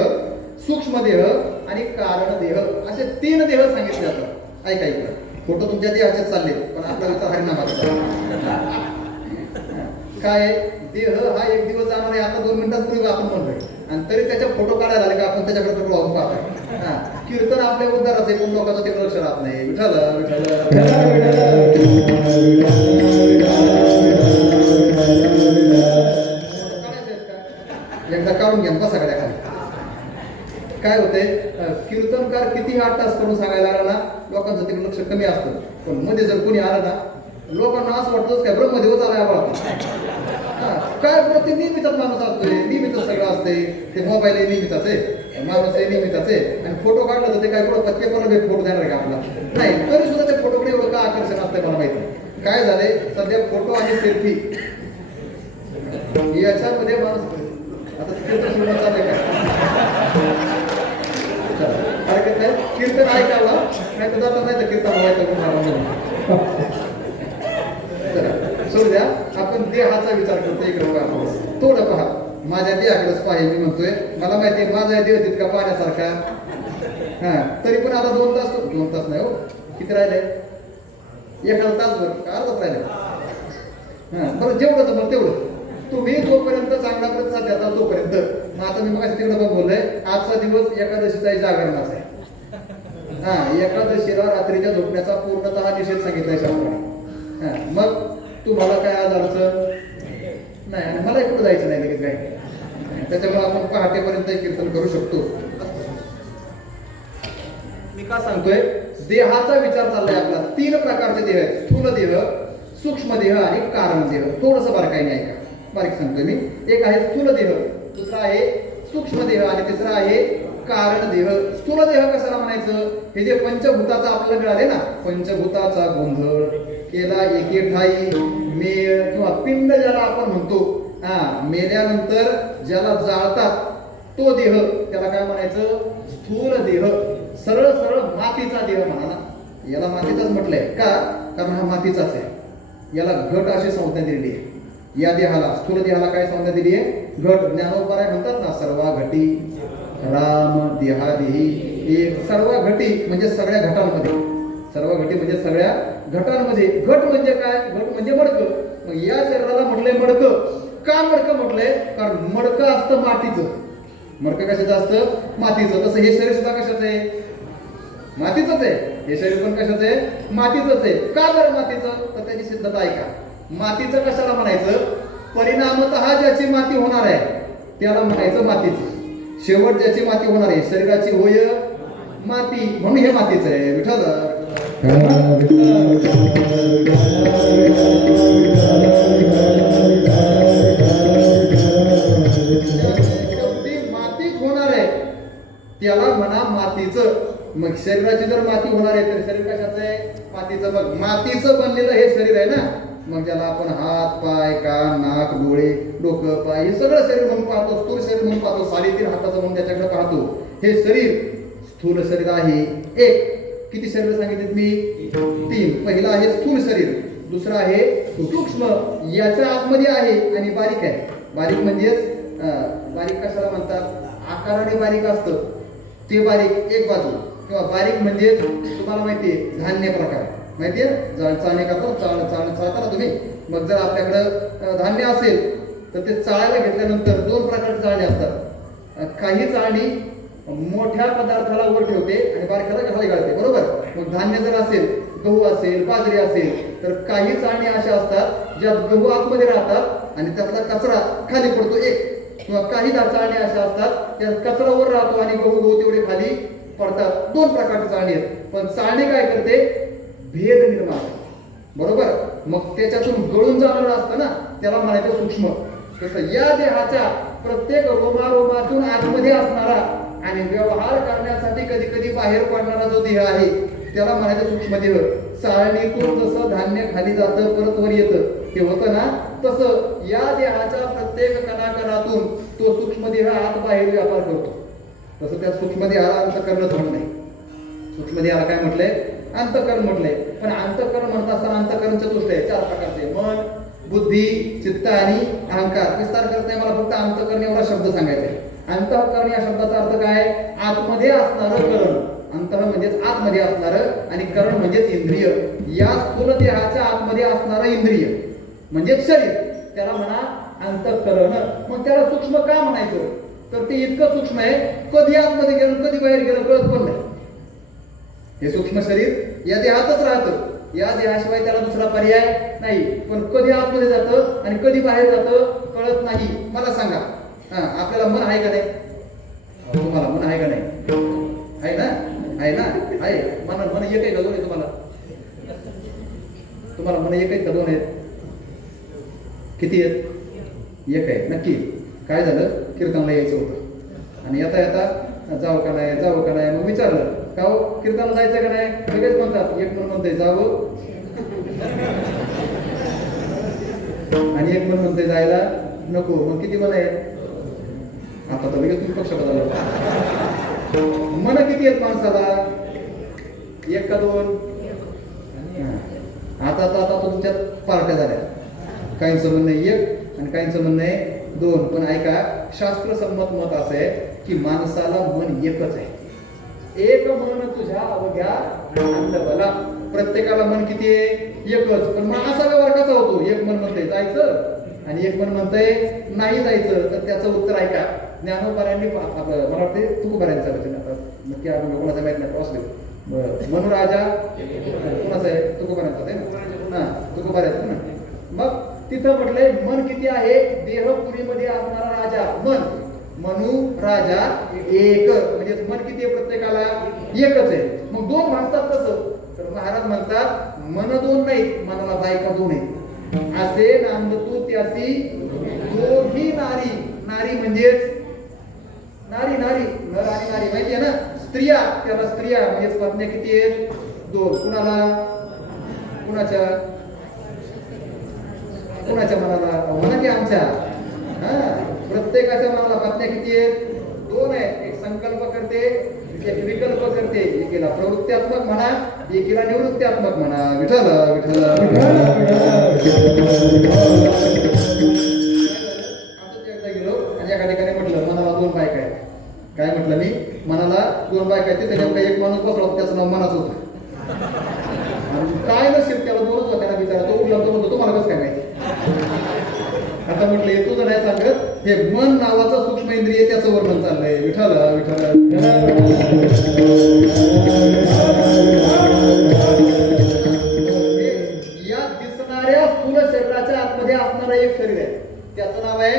सूक्ष्म देह आणि कारण देह, असे 3 देह सांगितले जातात. ऐका इकडं, फोटो तुमच्या देहाचे चालले पण आपला विचार हरिनामाचा. काय देह हा एक दिवस जाणार आहे, आता 2 मिनिटांपूर्वी आपण म्हणलोय आणि तरी त्याच्या फोटो काढायला आले का आपण त्याच्याकडे फोटो लावून पाहतो. कीर्तन आपल्या उद्धाराचं आहे पण लोकांचं तिकडे लक्ष राहत नाही. विठ्ठल एकदा काढून घ्या बसा सगळ्या खाली. काय होतंय, कीर्तनकार किती 8 तास करून सांगायला लागला ना, लोकांचं तिकडे लक्ष कमी असतं. पण मध्ये जर कोणी आलं ना, लोकांना असं वाटतं काय ब्रह्मदेवच आलाय आपण. काय प्रति नेहमीचाच माणूस असतोय, नेहमीच सगळं असतंय. ते मोबाईल नेहमीचाच आहे, माणूस आहे नेहमीचाच आहे आणि फोटो काढला तर ते काय कुठं पत्तेपणाला फोटो देणार का आपला? नाही. तरी सुद्धा ते फोटोकडे एवढं का आकर्षण असतंय मला माहिती नाही. काय झालंय सध्या फोटो आणि सेल्फी याच्यामध्ये माणूस आता कीर्तन सुरू चाललंय का? हरकत नाही, कीर्तन ऐकावा नाही तर जाता नाही तर कीर्तन व्हायचं. सोडू द्या, आपण देहाचा विचार करतो. इकडे बघा, थोडं पहा. माझ्या देहाकडेच पाहिजे मी म्हणतोय. मला माहिती आहे माझा देह तितका पाण्यासारखा. तरी पण आता 2 तास 2 तास नाही हो, किती राहिले? 1 तासभर का अर्धाच राहिले. बरं, जेवढं जमलं तेवढं. तुम्ही जोपर्यंत चांगला प्रतिसाद देता तोपर्यंत. मग आता मी मग तिकडे पण बोललोय, आजचा दिवस एकादशीचा जागरणाचा आहे. एकादशीला रात्रीच्या झोपण्याचा पूर्णतः निषेध सांगितलाय शास्त्राने. मग तुम्हाला काय आज अडचण नाही आणि मला इकडे जायचं नाही लगेच काही. त्याच्यामुळे आपण पहाटेपर्यंत कीर्तन करू शकतो. मी का सांगतोय, देहाचा विचार चाललाय आपला. 3 प्रकारचे देह आहेत: स्थूल देह, सूक्ष्म देह आणि कारण देह. थोडंसं बारकाईने ऐका. बारीक सांगतोय मी. एक आहे स्थूल देह, दुसरा आहे सूक्ष्म देह आणि तिसरा आहे कारण देह. स्थूल देह कशाला म्हणायचं? हे जे पंचभूताचं आपल्याला मिळाले ना, पंचभूताचा गोंधळ केला एके ठाई मेळ किंवा पिंड ज्याला आपण म्हणतो, मेल्यानंतर ज्याला जाळतात तो देह, त्याला काय म्हणायचं? स्थूल देह. सरळ सरळ मातीचा देह म्हणा ना, याला मातीचाच म्हटलंय का? कारण हा मातीचाच आहे. याला घट अशी संज्ञा दिलेली आहे. या देहाला, स्थूल देहाला काय संज्ञा दिली आहे? घट. ज्ञानोबराय म्हणतात ना, सर्वा घटी राम देहादेही एक. सर्व घटी म्हणजे सगळ्या घटांमध्ये, सर्व घटी म्हणजे सगळ्या घटांमध्ये. घट म्हणजे काय? घट म्हणजे मडकं. मग या शरीराला म्हटलंय मडकं. का मडकं म्हटलंय? कारण मडकं असतं मातीचं. मडकं कशाचं असतं? मातीचं. तसं हे शरीर सुद्धा कशाचं आहे? मातीचंच आहे. हे शरीर पण कशाचं आहे? मातीचंच आहे. का बरं मातीचं? तर त्याची सिद्धता ऐका. मातीचं कशाला म्हणायचं? परिणामतः ज्याची माती होणार आहे त्याला म्हणायचं मातीचं. शेवट ज्याची माती होणार आहे, शरीराची होय माती, म्हणून हे मातीचं आहे. विठ्ठल मातीच होणार आहे त्याला म्हणा मातीचं. मग शरीराची जर माती होणार आहे तर शरीर कशाचं आहे? मातीचं. मग मातीचं बनलेलं हे शरीर आहे ना, मग ज्याला आपण हात, पाय, कान, नाक, डोळे, डोकं, पाय हे सगळं शरीर म्हणून पाहतो. स्थूल शरीर म्हणून पाहतो. 3.5 हाताचं म्हणून त्याच्याकडे पाहतो. हे शरीर स्थूल शरीर आहे. एक. किती शरीर सांगितले मी? 3. पहिला आहे स्थूल शरीर, दुसरा आहे सूक्ष्म, याच्या आतमध्ये आहे आणि बारीक आहे. बारीक म्हणजेच बारीक कशाला म्हणतात? आकाराने बारीक असतं ते बारीक एक बाजू. किंवा बारीक म्हणजे तुम्हाला माहितीये धान्य प्रकार माहितीये, चाळणी करतो, चाळता ना तुम्ही. मग जर आपल्याकडं धान्य असेल तर ते चाळायला घेतल्यानंतर 2 प्रकारचे चाळणी असतात. काही चाळणी मोठ्या पदार्थाला वर ठेवते आणि बारक्याला खाली घालते, बरोबर. मग धान्य जर असेल, गहू असेल, बाजरी असेल, तर काही चाळणी अशा असतात ज्यात गहू आतमध्ये राहतात आणि त्यातला कचरा खाली पडतो एक. किंवा काही चाळणी अशा असतात त्यात कचरा वर राहतो आणि गहू तेवढे खाली पडतात. 2 प्रकारची चाळणी आहेत. पण चाळणी काय करते? भेद निर्माण, बरोबर. मग त्याच्यातून गळून जाणार असतं ना, त्याला म्हणायचं सूक्ष्म. तसं या देहाच्या प्रत्येक रोमारोमातून आतमध्ये असणारा आणि व्यवहार करण्यासाठी कधी कधी बाहेर पडणारा जो देह आहे त्याला म्हणायचं सूक्ष्म देह. चाळणीतून जसं धान्य खाली जातं परत वर येतं ते होतं ना, तसं या देहाच्या प्रत्येक कणाकणातून तो सूक्ष्म देह आत बाहेर व्यापार करतो. तसं त्या सूक्ष्म देहाला अंतःकरणच म्हणून नाही. सूक्ष्म देहाला काय म्हटलंय? अंतःकरण म्हटलंय. पण अंतःकरण म्हणत असताना अंतःकरण चतुष्ट आहे, 4 प्रकारचे: मन, बुद्धी, चित्त आणि अहंकार. विस्तार करत नाही, मला फक्त अंतःकरण एवढा शब्द सांगायचा आहे. अंतःकरण या शब्दाचा अर्थ काय? आतमध्ये असणारं करण. अंतः म्हणजेच आतमध्ये असणारं आणि करण म्हणजेच इंद्रिय. या स्थूल देहाच्या आतमध्ये असणारं इंद्रिय म्हणजेच शरीर, त्याला म्हणा अंतःकरण. मग त्याला सूक्ष्म का म्हणायचं? तर ते इतकं सूक्ष्म आहे, कधी आतमध्ये गेलं कधी बाहेर गेलं कळत पण नाही. हे सूक्ष्म शरीर या देहातच राहतं. या देहाशिवाय त्याला दुसरा पर्याय नाही. पण कधी आतमध्ये जातं आणि कधी बाहेर जातं कळत नाही. मला सांगा, आपल्याला मन आहे का नाही? तुम्हाला मन आहे का नाही? आहे ना? आहे ना? आहे. मन एक आहे का 2 आहे तुम्हाला? तुम्हाला मन एक आहे का 2 आहेत? किती आहेत? एक आहे. नक्की. काय झालं? कीर्तनला यायचं होतं आणि येता येता जाऊ का नाही, जाऊ का नाही. मग विचारलं, का हो कीर्तनला जायचं का नाही? सगळेच म्हणतात. एक मन म्हणते जावं आणि एक मन म्हणते जायला नको. मग किती मन आहेत? आता तर लगेच तुम्ही पक्ष बदलला. मन किती आहेत माणसाला? 1 का 2? आता तुमच्यात पार्ट्या झाल्या. काहींचं म्हणणं 1 आणि काहींचं म्हणणं आहे 2. पण ऐका, शास्त्रसंमत मत असं आहे की माणसाला मन एकच आहे. एक मन तुझ्या अवघ्या अंधबला. प्रत्येकाला मन किती आहे? एकच. पण मग असा व्यवहार कसा होतो? एक मन म्हणतंय जायचं आणि एक मन म्हणतंय नाही जायचं. तर त्याचं उत्तर ऐका. ज्ञानोबारांनी मला वाटते तुकोबारांचं रचना, नक्की आपण कोणाचा माहित नाही, असले मनुराजा कोणाचं आहे? तुकोबारांचं आहे ना. तुकोबारांचं ना. मग तिथं म्हटलंय मन किती आहे? देहपुरीमध्ये असणारा राजा मन, मनु राजा एक. म्हणजे मन किती आहे? प्रत्येकाला एकच आहे. मग 2 भासतात कसं? तर महाराज म्हणतात मन 2 नाहीत, मनाला बायका 2 आहेत. असे नांद तू त्याची दोघी नारी, नारी म्हणजेच नारी, नारी, नर आणि नारी माहिती आहे ना, स्त्रिया, त्याला स्त्रिया म्हणजेच पत्न्या किती आहेत? दोन. कुणाला? कुणाच्या? कुणाच्या मनाला? म्हणा की आमच्या. प्रत्येकाच्या मनाला पत्न्या किती आहेत? दोन आहेत. एक संकल्प करते, एक विकल्प करते. एकीला प्रवृत्त्यात्मक म्हणा, एकीला निवृत्त्यात्मक म्हणा. विठ्ठल विठ्ठल एकदा गेलो आणि एका ठिकाणी म्हटलं मनाला दोन बायका आहेत. काय म्हटलं मी? मनाला दोन बायका आहेत. त्याच्या नेमका एक माणूस बसला होता, त्याचं नाव मनाच होतं. काय नसेल त्याला दोनच होत्या ना बिचारा. तो उठला तो म्हणतो तुम्हाला कसं काय माहिती? आता म्हटलं हे तुझं नाही सांगत, हे मन नावाचं सूक्ष्म इंद्रिय त्याचं वर्णन चाललंय. विठ्ठल विठ्ठल या दिसणाऱ्या स्थूल शरीराच्या आतमध्ये असणारं एक शरीर आहे, त्याचं नाव आहे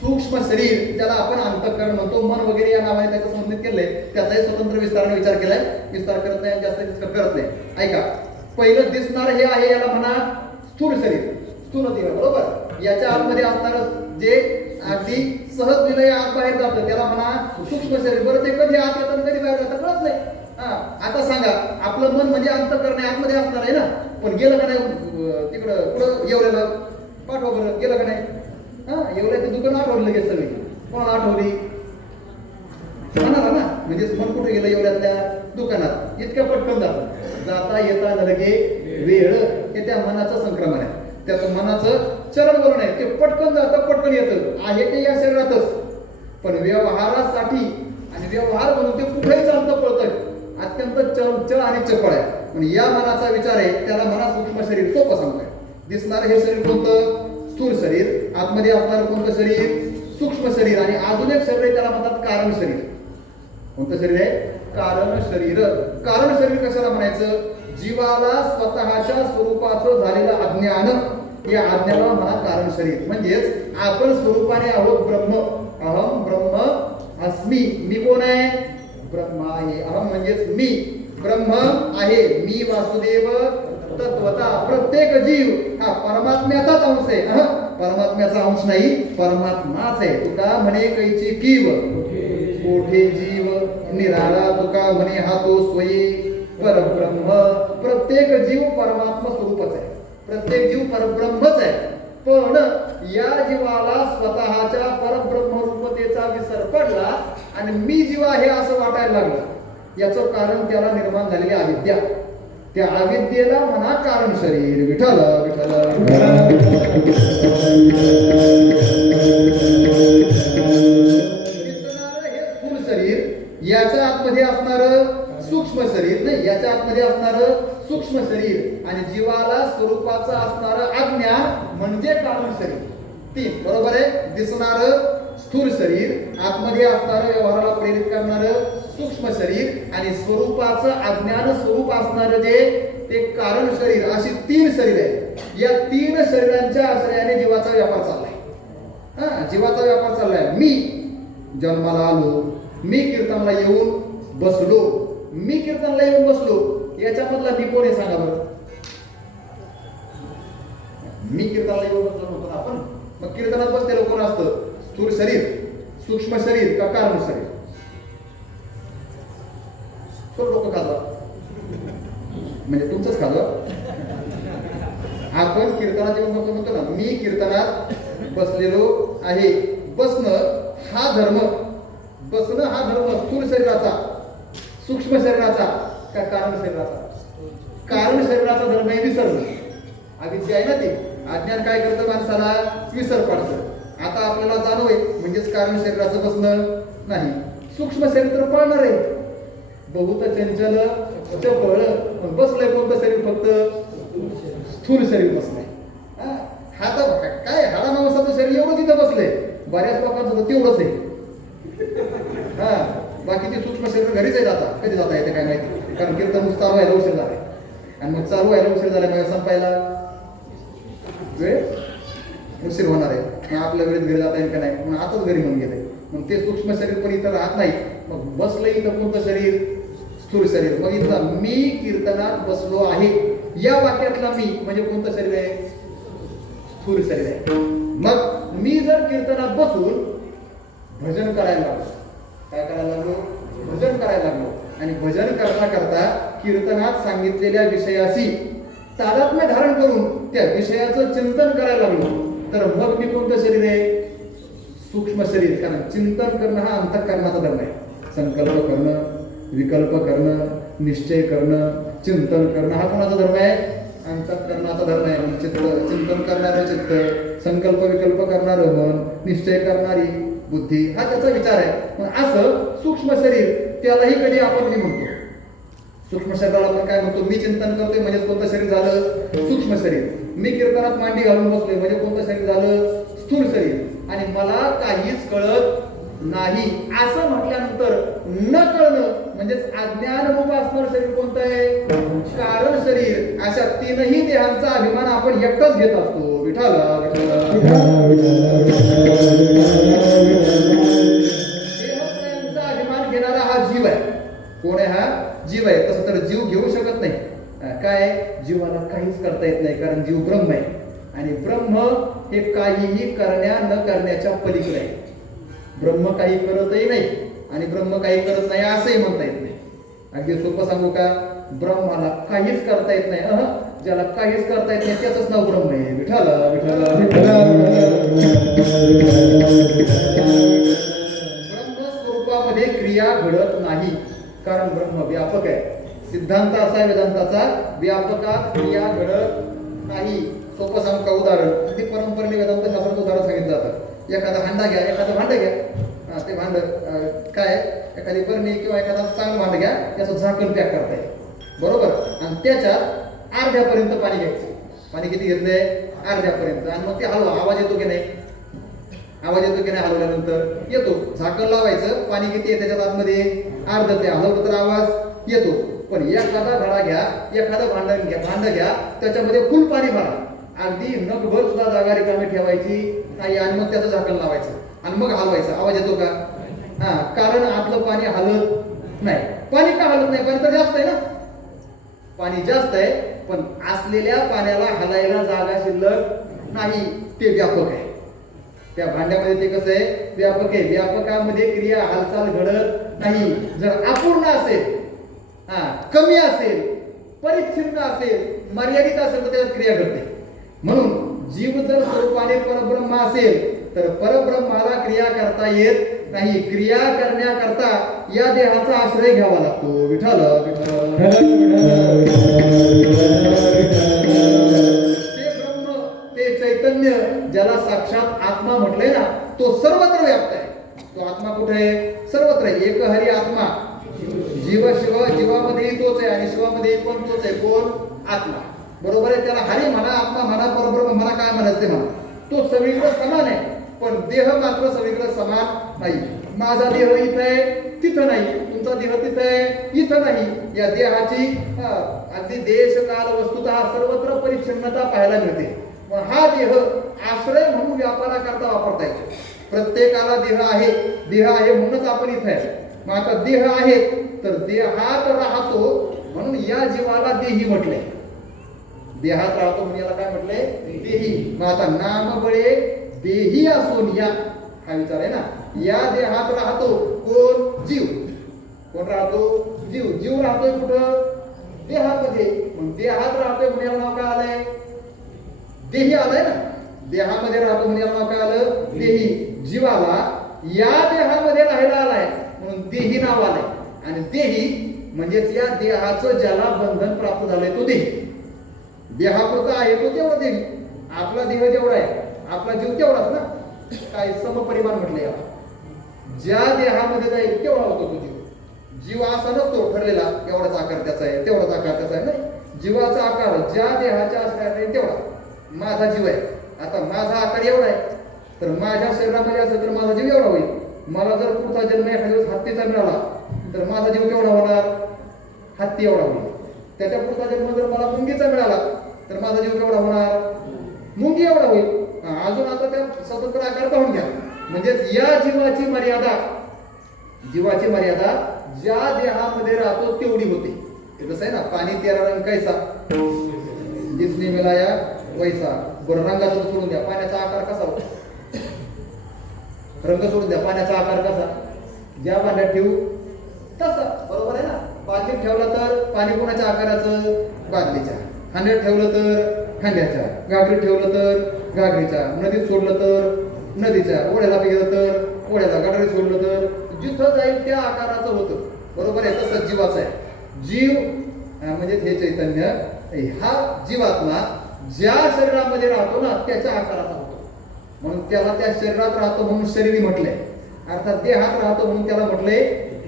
सूक्ष्म शरीर. त्याला आपण अंतःकरण म्हणतो. मन वगैरे या नावाने त्याचं संबंधित केलंय. त्याचाही स्वतंत्र विस्ताराने विचार केलाय. विस्तार करत नाही, जास्त करत नाही. ऐका, पहिलं दिसणार हे आहे, याला म्हणा स्थूल शरीर, स्थूल देह. बरोबर. याच्या आतमध्ये असणारं जे अगदी सहज विलय आत बाहेर जातं त्याला म्हणा सूक्ष्म शरीर. बरं, ते कधी आत येतं कधी बाहेर जातं कळत नाही. आता सांगा, आपलं मन म्हणजे अंतःकरण आहे, आतमध्ये असणार आहे ना, पण गेलं का नाही तिकडं कुठं? येवल्याला पाठवा बरं, गेलं का नाही? येवल्याचं दुकान आठवलं लगेच सगळी. कोणाला आठवली? म्हणाला ना. म्हणजे मन कुठे गेलं? येवल्यातल्या दुकानात. इतक्या पटकन जातं. जाता येता लगे वेळ, हे त्या मनाचं संक्रमण आहे. त्याचं मनाचं चरण वलन आहे. ते पटकन जातं, पटकन येतं. आहे ते या शरीरातच, पण व्यवहारासाठी आणि व्यवहार म्हणून ते कुठेही चालतं पळतंय. अत्यंत चल आणि चपळ आहे. पण या मनाचा विचार आहे, त्याला मना सूक्ष्म शरीर सोपं सांगतोय. दिसणारं हे शरीर कोणतं? स्थूल शरीर. आतमध्ये असणारं कोणतं शरीर? सूक्ष्म शरीर. आणि अजून एक शरीर आहे, त्याला म्हणतात कारण शरीर. कोणतं शरीर आहे? कारण शरीर. कारण शरीर कशाला म्हणायचं? जीवाला स्वतःच्या स्वरूपाचं झालेलं अज्ञान, या अज्ञानाला म्हणा कारण शरीर. म्हणजेच आपण स्वरूपाने आहोत ब्रह्म. अहम ब्रह्म अस्मी. मी कोण आहे? ब्रह्म आहे. अहम म्हणजेच मी, ब्रह्म आहे. मी वासुदेव तत्वता. प्रत्येक जीव हा परमात्म्याचाच अंश आहे. परमात्म्याचा अंश नाही, परमात्माच आहे. तुका म्हणे कैची कीव कोठे जीव निराळा. तुका म्हणे हा तो स्वये परब्रह्म. प्रत्येक जीव परमात्मा स्वरूपच आहे. प्रत्येक जीव परब्रह्मच आहे. पण या जीवाला स्वतःच्या परब्रह्म रूपतेचा विसर पडला आणि मी जीव आहे असं वाटायला लागलं. याचं कारण त्याला निर्माण झालेली अविद्या. त्या अविद्येला म्हणा कारण शरीर. विठ्ठल विठ्ठल हे स्थूल शरीर, याच्या आतमध्ये असणारं सूक्ष्म शरीर नाही, याच्या आतमध्ये असणारं सूक्ष्म शरीर आणि जीवाला स्वरूपाचं असणारं अज्ञान म्हणजे कारण शरीर. तीन. बरोबर आहे. दिसणारं स्थूल शरीर, आतमध्ये असणारं व्यवहाराला प्रेरित करणारं सूक्ष्म शरीर आणि स्वरूपाचं अज्ञान स्वरूप असणारं जे ते कारण शरीर. अशी तीन शरीर आहेत. या तीन शरीरांच्या आश्रयाने जीवाचा व्यापार चाललाय. जीवाचा व्यापार चाललाय. मी जन्माला आलो, मी कीर्तनाला येऊन बसलो, मी कीर्तनाला येऊन बसलो, याच्यामधला मी कोण आहे सांगा बरं? मी कीर्तनाला येऊन बसलो म्हणतो ना आपण. मग कीर्तनात बसलेलं कोण असतं? स्थूल शरीर, सूक्ष्म शरीर का कारण शरीर? तो लोक खातात म्हणजे तुमचंच खाल्लं. आपण कीर्तनात येऊन बसलो म्हणतो ना, मी कीर्तनात बसलेलो आहे. बसणं हा धर्म, बसणं हा धर्म स्थूल शरीराचा, सूक्ष्म शरीराचा का कारण शरीराचा? कारण शरीराचा धर्म आहे विसरणं. अविद्या आहे ना ती. अज्ञान काय करतं? माणसाला विसर पाडतं. आता आपल्याला जाणव आहे म्हणजेच कारण शरीराचं बसणं नाही. सूक्ष्म शरीर तर पळणार आहे. बहुत चंचल चपळ. पण बसलंय कोणतं शरीर? फक्त स्थूल शरीर बसलंय. हा तर काय हाडा माणसाचं शरीर एवढं तिथं बसलंय. बऱ्याच लोकांचं तेवढंच आहे. बाकीचे सूक्ष्म शरीर घरीच आहे. आता कधी जाता येते काय माहिती, कारण कीर्तन चालू व्हायला उशीर झाले आणि मग चालू व्हायला उशीर झाला मग संपायला वेळ उशीर होणार आहे. आपल्या वेळेत घरी जाता येईल का नाही, मग आताच घरी म्हणून गेले. मग ते सूक्ष्म शरीर पण इथं राहत नाही. मग बसलं इथं कोणतं शरीर? स्थूल शरीर. मग इथं मी कीर्तनात बसलो आहे या वाक्यातला मी म्हणजे कोणतं शरीर आहे? स्थूल शरीर आहे. मग मी जर कीर्तनात बसून भजन करायला लागलो, काय करायला लागलो? भजन करायला लागलो. आणि भजन करता कीर्तनात सांगितलेल्या विषयाशी तादात्म्य धारण करून त्या विषयाचं चिंतन करायला लागलो, तर मग मी कोणतं शरीर आहे? सूक्ष्म शरीर. कारण चिंतन करणं हा अंतःकरणाचा धर्म आहे. संकल्प करणं, विकल्प करणं, निश्चय करणं, चिंतन करणं हा कोणाचा धर्म आहे? अंतःकरणाचा धर्म आहे. चिंतन करणारं चित्त, संकल्प विकल्प करणारं मन, निश्चय करणारी बुद्धी हा त्याचा विचार आहे. पण असं सूक्ष्म शरीर त्यालाही कधी आपण मी म्हणतो. सूक्ष्म शरीराला आपण काय म्हणतो? मी चिंतन करतोय म्हणजे कोणतं शरीर झालं? सूक्ष्म शरीर. मी कीर्तनात मांडी घालून बसलोय म्हणजे कोणतं शरीर झालं? स्थूल शरीर. आणि मला काहीच कळत नाही असं म्हटल्यानंतर न कळणं म्हणजेच अज्ञान रूप असणारं शरीर कोणतं आहे? कारण शरीर. अशा तीनही देहांचा अभिमान आपण एकटाच घेत असतो. विठाला देहत्रयांचा अभिमान घेणारा हा जीव आहे. कोण आहे? हा जीव आहे. तसं तर जीव घेऊ शकत नाही. काय? जीवाला काहीच करता येत नाही, कारण जीव ब्रह्म आहे. आणि ब्रह्म हे काहीही करण्या न करण्याच्या पलीकडे आहे. ब्रह्म काही करतही नाही आणि ब्रह्म काही करत नाही असंही म्हणता येत नाही. अगदी सोपं सांगू का? ब्रह्माला काहीच करता येत नाही. ज्याला काहीच करता येत नाही त्याचंच नाव ब्रह्म आहे. विठाला ब्रह्म स्वरूपामध्ये क्रिया घडत नाही, कारण ब्रह्म व्यापक आहे. सिद्धांत असा आहे वेदांताचा, व्यापकात क्रिया घडत नाही. सोपं सांगू का? उदाहरण. अगदी परंपरेने वेदांत शास्त्राचं उदाहरण सांगितलं जातं. एखादा हांडा घ्या, एखादं भांडं घ्या. ते भांड काय? एखादी बरणी किंवा एखादा चांगलं भांड घ्या, त्याचं झाकण पॅक करताय, बरोबर? आणि त्याच्यात अर्ध्यापर्यंत पाणी घ्यायचं. पाणी किती घेतलंय? अर्ध्यापर्यंत. आणि मग ते हलवा. आवाज येतो की नाही? आवाज येतो की नाही? हलवल्यानंतर येतो. झाकण लावायचं. पाणी किती आहे त्याच्यात आतमध्ये? अर्ध. ते हलवलं तर आवाज येतो. पण एखादा घडा घ्या, एखादं भांड घ्या, त्याच्यामध्ये फुल पाणी भरा. अगदी नखभर सुद्धा जागा रिकामी ठेवायची नाही आणि मग त्याचं झाकण लावायचं आणि मग हलवायचं. आवाज येतो का? कारण आतलं पाणी हलत नाही. पाणी का हलत नाही? पाणी तर जास्त आहे ना. पाणी जास्त आहे, पण असलेल्या पाण्याला हलायला जागा शिल्लक नाही. ते व्यापक आहे. त्या भांड्यामध्ये ते कसं आहे? व्यापक आहे. व्यापकामध्ये क्रिया हालचाल घडत नाही. जर अपूर्ण असेल, कमी असेल, परिच्छिन्न असेल, मर्यादित असेल तर त्याच्यात क्रिया घडते. म्हणून जीव जर स्वरूपाने परब्रह्म असेल तर परब्रह्माला क्रिया करता येत नाही. क्रिया करण्याकरता या देहाचा आश्रय घ्यावा लागतो. विठ्ठल ते ब्रह्म, ते चैतन्य ज्याला साक्षात आत्मा म्हटलंय ना, तो सर्वत्र व्याप्त आहे. तो आत्मा कुठे आहे? सर्वत्र आहे. एक हरी आत्मा. जीव शिव, जीवामध्येही तोच आहे आणि शिवामध्येही पण तोच आहे. कोण? आत्मा. बरोबर आहे. त्याला हरी म्हणा, आत्मा म्हणा, परब्रह्म म्हणा, काय म्हणायचं ते म्हणा. तो सगळीकडे समान आहे, पण देह मात्र सगळीकडे समान नाही. माझा देह इथं आहे, तिथं नाही. तुमचा देह तिथं आहे, इथं नाही. या देहाची अगदी देश काल वस्तुतः सर्वत्र परिच्छिन्नता पाहायला मिळते. पण हा देह आश्रय म्हणून व्यापाराकरता वापरता येतो. प्रत्येकाला देह आहे म्हणूनच आपण इथं आहे. मग आता देह आहे तर देहात राहतो म्हणून या जीवाला देही म्हटलंय. देहात राहतो म्हणून याला काय म्हटलंय? देही. मग आता नाम बळे देही असून या, हा विचार आहे ना. या देहात राहतो कोण? जीव. कोण राहतो? जीव. जीव राहतोय कुठं? देहामध्ये. मग देहात राहतोय म्हणून याला नाव काय आलंय? देही आलंय ना. देहामध्ये राहतो म्हणून याला नाव काय आलं? देही. जीवाला या देहामध्ये राहायला आलाय म्हणून देही नाव आलंय. आणि देही म्हणजेच या देहाचं ज्याला बंधन प्राप्त झालंय तो देही. देहापुरता आहे तो तेवढा देही. आपला देह जेवढा आहे, आपला जीव तेवढाच ना. काय समपरिमाण म्हटलं याला. ज्या देहामध्ये जाईल तेवढा होतो तो जीव. जीव असा नसतो ठरलेला, एवढाच आकार त्याचा आहे, तेवढाच आकार त्याचा आहे. नाही, जीवाचा आकार ज्या देहाच्या आश्रयात तेवढा. माझा जीव आहे, आता माझा आकार एवढा आहे, तर माझ्या शरीरामध्ये असेल तर माझा जीव एवढा होईल. मला जर पुढचा जन्म एखाद्या दिवस हत्तीचा मिळाला तर माझा जीव केवढा होणार? हत्ती एवढा होईल. त्याच्या पुढचा जन्म जर मला मुंगीचा मिळाला तर माझा जीव केवढा होणार? मुंगी एवढा होईल. अजून आता त्या स्वतंत्र आकार पाहून घ्या. म्हणजेच या जीवाची मर्यादा ज्या देहामध्ये राहतो तेवढी होते. ते कसं आहे ना, पाणी 13 रंग कैसा जिसने मिलाया वैसा. बरं, रंगाचं सोडून द्या, पाण्याचा आकार कसा होता? रंग सोडून द्या. पाण्याचा आकार कसा, ज्या भांड्यात ठेवू तसा, बरोबर आहे ना. बादलीत ठेवला तर पाणी कोणाच्या आकाराचं, बादलीच्या. हांड्यात ठेवलं तर हांड्याच्या, घागरीत ठेवलं तर घागरीच्या, नदीत सोडलं तर नदीच्या, ओढ्याला गेलं तर ओढ्याला, गटारीत सोडलं तर जिथं जाईल त्या आकाराचं होतं. बरोबर आहे. तसंच जीवाचं आहे. जीव म्हणजे हे चैतन्य, हा जीवात्मा ज्या शरीरामध्ये राहतो ना त्याच्या आकाराचा होतो. म्हणून त्याला त्या शरीरात राहतो म्हणून शरीरी म्हटलंय. अर्थात देहात राहतो म्हणून त्याला म्हटलंय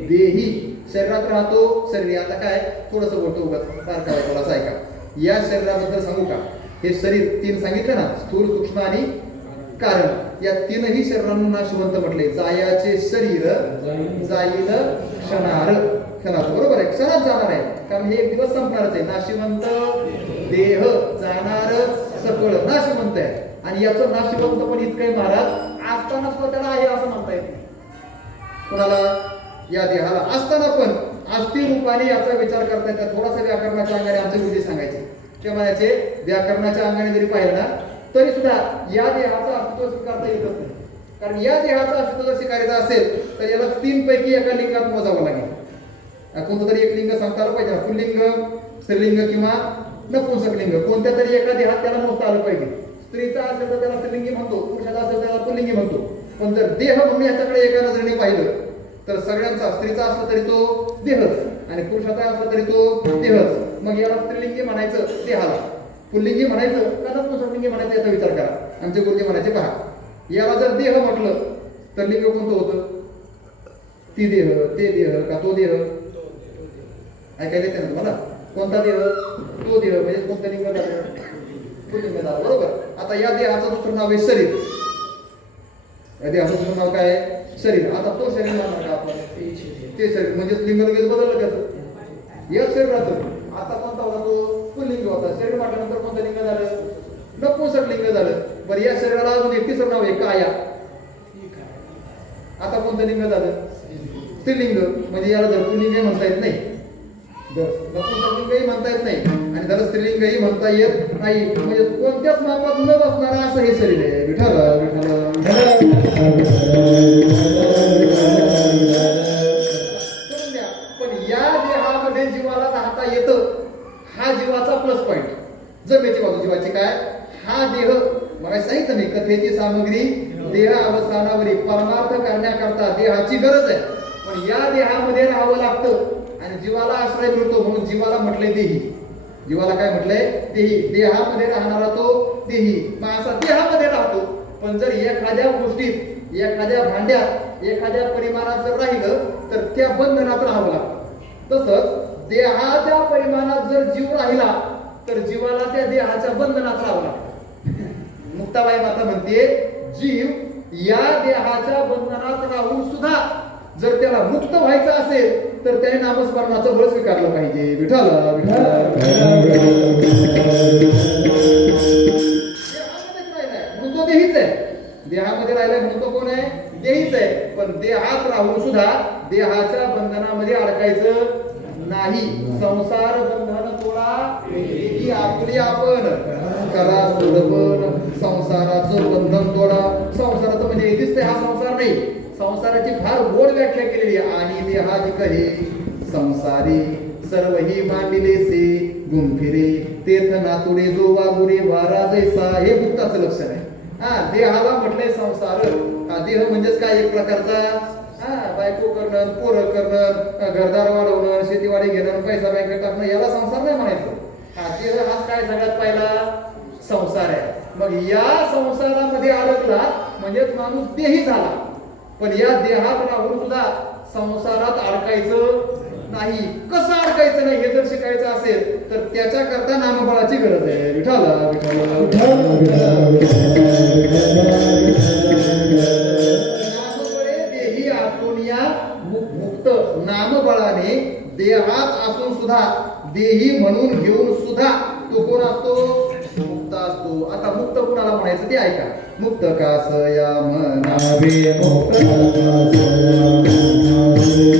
देही. शरीरात राहतो शरीर. आता काय थोडंसं बोलतो उगाच बारकावे थोडासा ऐका. या शरीराबद्दल सांगू का. हे शरीर तीन सांगितलं ना, स्थूल, सूक्ष्म आणि कारण. या तीनही शरीरांना नाशवंत म्हटले. जायाचे शरीर जाईल क्षणार. क्षणाचं बरोबर आहे, क्षणात जाणार आहे. कारण हे एक दिवस संपणारच आहे. नाशिवंत देह, जाणार सकळ, नाशिवंत आहे. आणि याचं नाशिवंत पण इतकं आहे महाराज, असताना सुद्धा त्याला आहे असं म्हणता येते. कोणाला, या देहाला असताना पण अस्थि रूपाने याचा विचार करता येतात. थोडासा व्याकरणाच्या अंगाने आमचे गुरुजी सांगायचे. ते म्हणायचे व्याकरणाच्या अंगाने जरी पाहिलं ना तरी सुद्धा या देहाचं अस्तित्व स्वीकारता येतच नाही. कारण या देहाचं अस्तित्व जर स्वीकारायचं असेल तर याला तीन पैकी एका लिंगात मोजावं लागेल. कोणतं तरी एक लिंग सांगता आलं पाहिजे. पुल्लिंग, स्त्रीलिंग किंवा नपुंसक लिंग, कोणत्या तरी एका देहात त्याला मोजता आलं पाहिजे. स्त्रीचा असेल तर त्याला स्त्रीलिंगी म्हणतो, पुरुषाचा असेल तर त्याला पुल्लिंगी म्हणतो. पण जर देह म्हणून याच्याकडे एका नजरेने पाहिलं तर सगळ्यांचा, स्त्रीचा असला तरी तो देहच आणि पुरुषाचा असला तरी तो देहच. मग याला स्त्रीलिंगी म्हणायचं देहाला, पुल्लिंगी म्हणायचं का नपुंसकलिंगी म्हणायचं याचा विचार करा. आमचे गुरुजी म्हणायचे पहा, याला जर देह म्हटलं तर लिंग कोणतं होतं, ती देह, ते देह का तो देह. ऐकायला येते ना तुम्हाला. कोणता देह, तो देह, म्हणजे कोणतं लिंग झालं, पुल्लिंग झालं. बरोबर. आता या देहाचं दुसरं नाव आहे शरीर. या देहाचं दुसरं नाव काय आहे, शरीर. आता तो शरीर म्हणणार का आपण, ते शरीर म्हणजे लिंग लगेच बदललं त्याचं. या शरीराचं आता कोणता होता, तो पुल्लिंग होता. शरीर म्हटल्यानंतर कोणतं लिंग झालं, नपुंसक लिंग झालं. बरं, या शरीराला अजून एक तिसरं नाव आहे काया. आता कोणतं लिंग झालं, स्त्रीलिंग. म्हणजे याला जर पुल्लिंगही म्हणता येत नाही, नपुंसकलिंगही म्हणता येत नाही आणि त्याला स्त्रीलिंगही म्हणता येत नाही. म्हणजे कोणत्याच मापात न बसणारा असं हे शरीर आहे. विठ्ठल विठ्ठल. पण या देहामध्ये जीवाला राहता येतं, हा जीवाचा प्लस पॉइंट. जमेची बाजू जीवाची काय, हा देह मला सांगितलं नाही, कथेची सामग्री देह अवस्थानावरी परमार्थ करण्याकरता देहाची गरज आहे. पण या देहामध्ये राहावं लागतं आणि जीवाला आश्रय मिळतो म्हणून जीवाला म्हटले देही. जीवाला काय म्हटलंय, देही. देहामध्ये राहणारा तो देही. मग असा देहामध्ये राहतो. पण जर एखाद्या गोष्टीत, एखाद्या भांड्यात, एखाद्या परिमाणात जर राहिलं तर त्या बंधनात राहावं लागतं. तसंच देहाच्या परिमाणात जर जीव राहिला तर जीवाला त्या देहाच्या बंधनात राहावं लागतं. मुक्ताबाई माता म्हणते, जीव या देहाच्या बंधनात राहून सुद्धा जर त्याला मुक्त व्हायचं असेल तर त्याने नामस्मरणाचं बळ स्वीकारलं पाहिजे. विठ्ठल म्हणून तो देहीच आहे. देहामध्ये राहिलाय म्हणून तो कोण आहे, देहीच आहे. पण देहात राहून सुद्धा देहाच्या बंधनामध्ये अडकायचं नाही. संसार बंधन तोडा ही आपली आपण करा सोडपण. संसाराचं बंधन तोडा. संसाराचं म्हणजे दिसतंय हा संसार नाही. संसाराची फार गोड व्याख्या केलेली आहे. आणि देहाधिक हे संसारी सर्वही मांडिलेसे गुंफिरे तेथ नातुडे जो वागुरे वारा जैसा. हे मुक्ताचं लक्षण आहे. देहाला म्हटलंय संसार. हा देह म्हणजेच काय, एक प्रकारचा बायको करणं, पोरं करणं, घरदार वाढवणं, शेतीवाडी घेणं, पैसा बँकेत टाकणं, याला संसार नाही म्हणायचं. देह हाच काय सगळ्यात पहिला संसार आहे. मग या संसारामध्ये अडकला म्हणजेच माणूस देही झाला. पण या देहात राहून सुद्धा संसारात अडकायचं नाही. कसं अडकायचं नाही हे जर शिकायचं असेल तर त्याच्याकरता नामबळाची गरज आहे. विठ्ठल नामबळे देही असून या मुक्त. नामबळाने देहात असून सुद्धा देही म्हणून घेऊन सुद्धा तो कोण असतो, मुक्त असतो. आता मुक्त कुणाला म्हणायचं ते ऐका. मुक्त कास या म्हणावे मुक्त नाही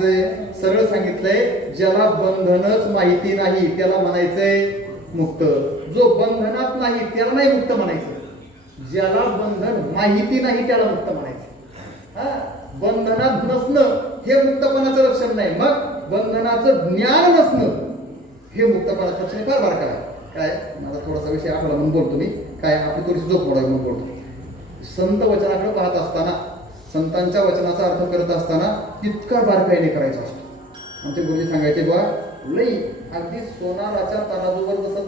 म्हणायचंय? सरळ सांगितलंय, ज्याला बंधनच माहिती नाही त्याला म्हणायचंय मुक्त. जो बंधनात नाही त्याला नाही मुक्त म्हणायचं. ज्याला बंधन माहिती नाही त्याला मुक्त म्हणायचं. हा, बंधनात नसणं हे मुक्तपणाचं लक्षण नाही. मग बंधनाचं ज्ञान नसणं हे मुक्तपणाचं लक्षण फार बारका आहे. काय माझा थोडासा विषय आठवला म्हणून बोलतो मी. काय आपली थोडीशी झोप मोडावी म्हणून बोलतो. संत वचनाकडे पाहत असताना, संतांच्या वचनाचा अर्थ करत असताना इतका बारकाईने करायचा असतो. आमचे गुरुजी सांगायचे, बा लई अगदी सोनाराच्या तराजूवर जसं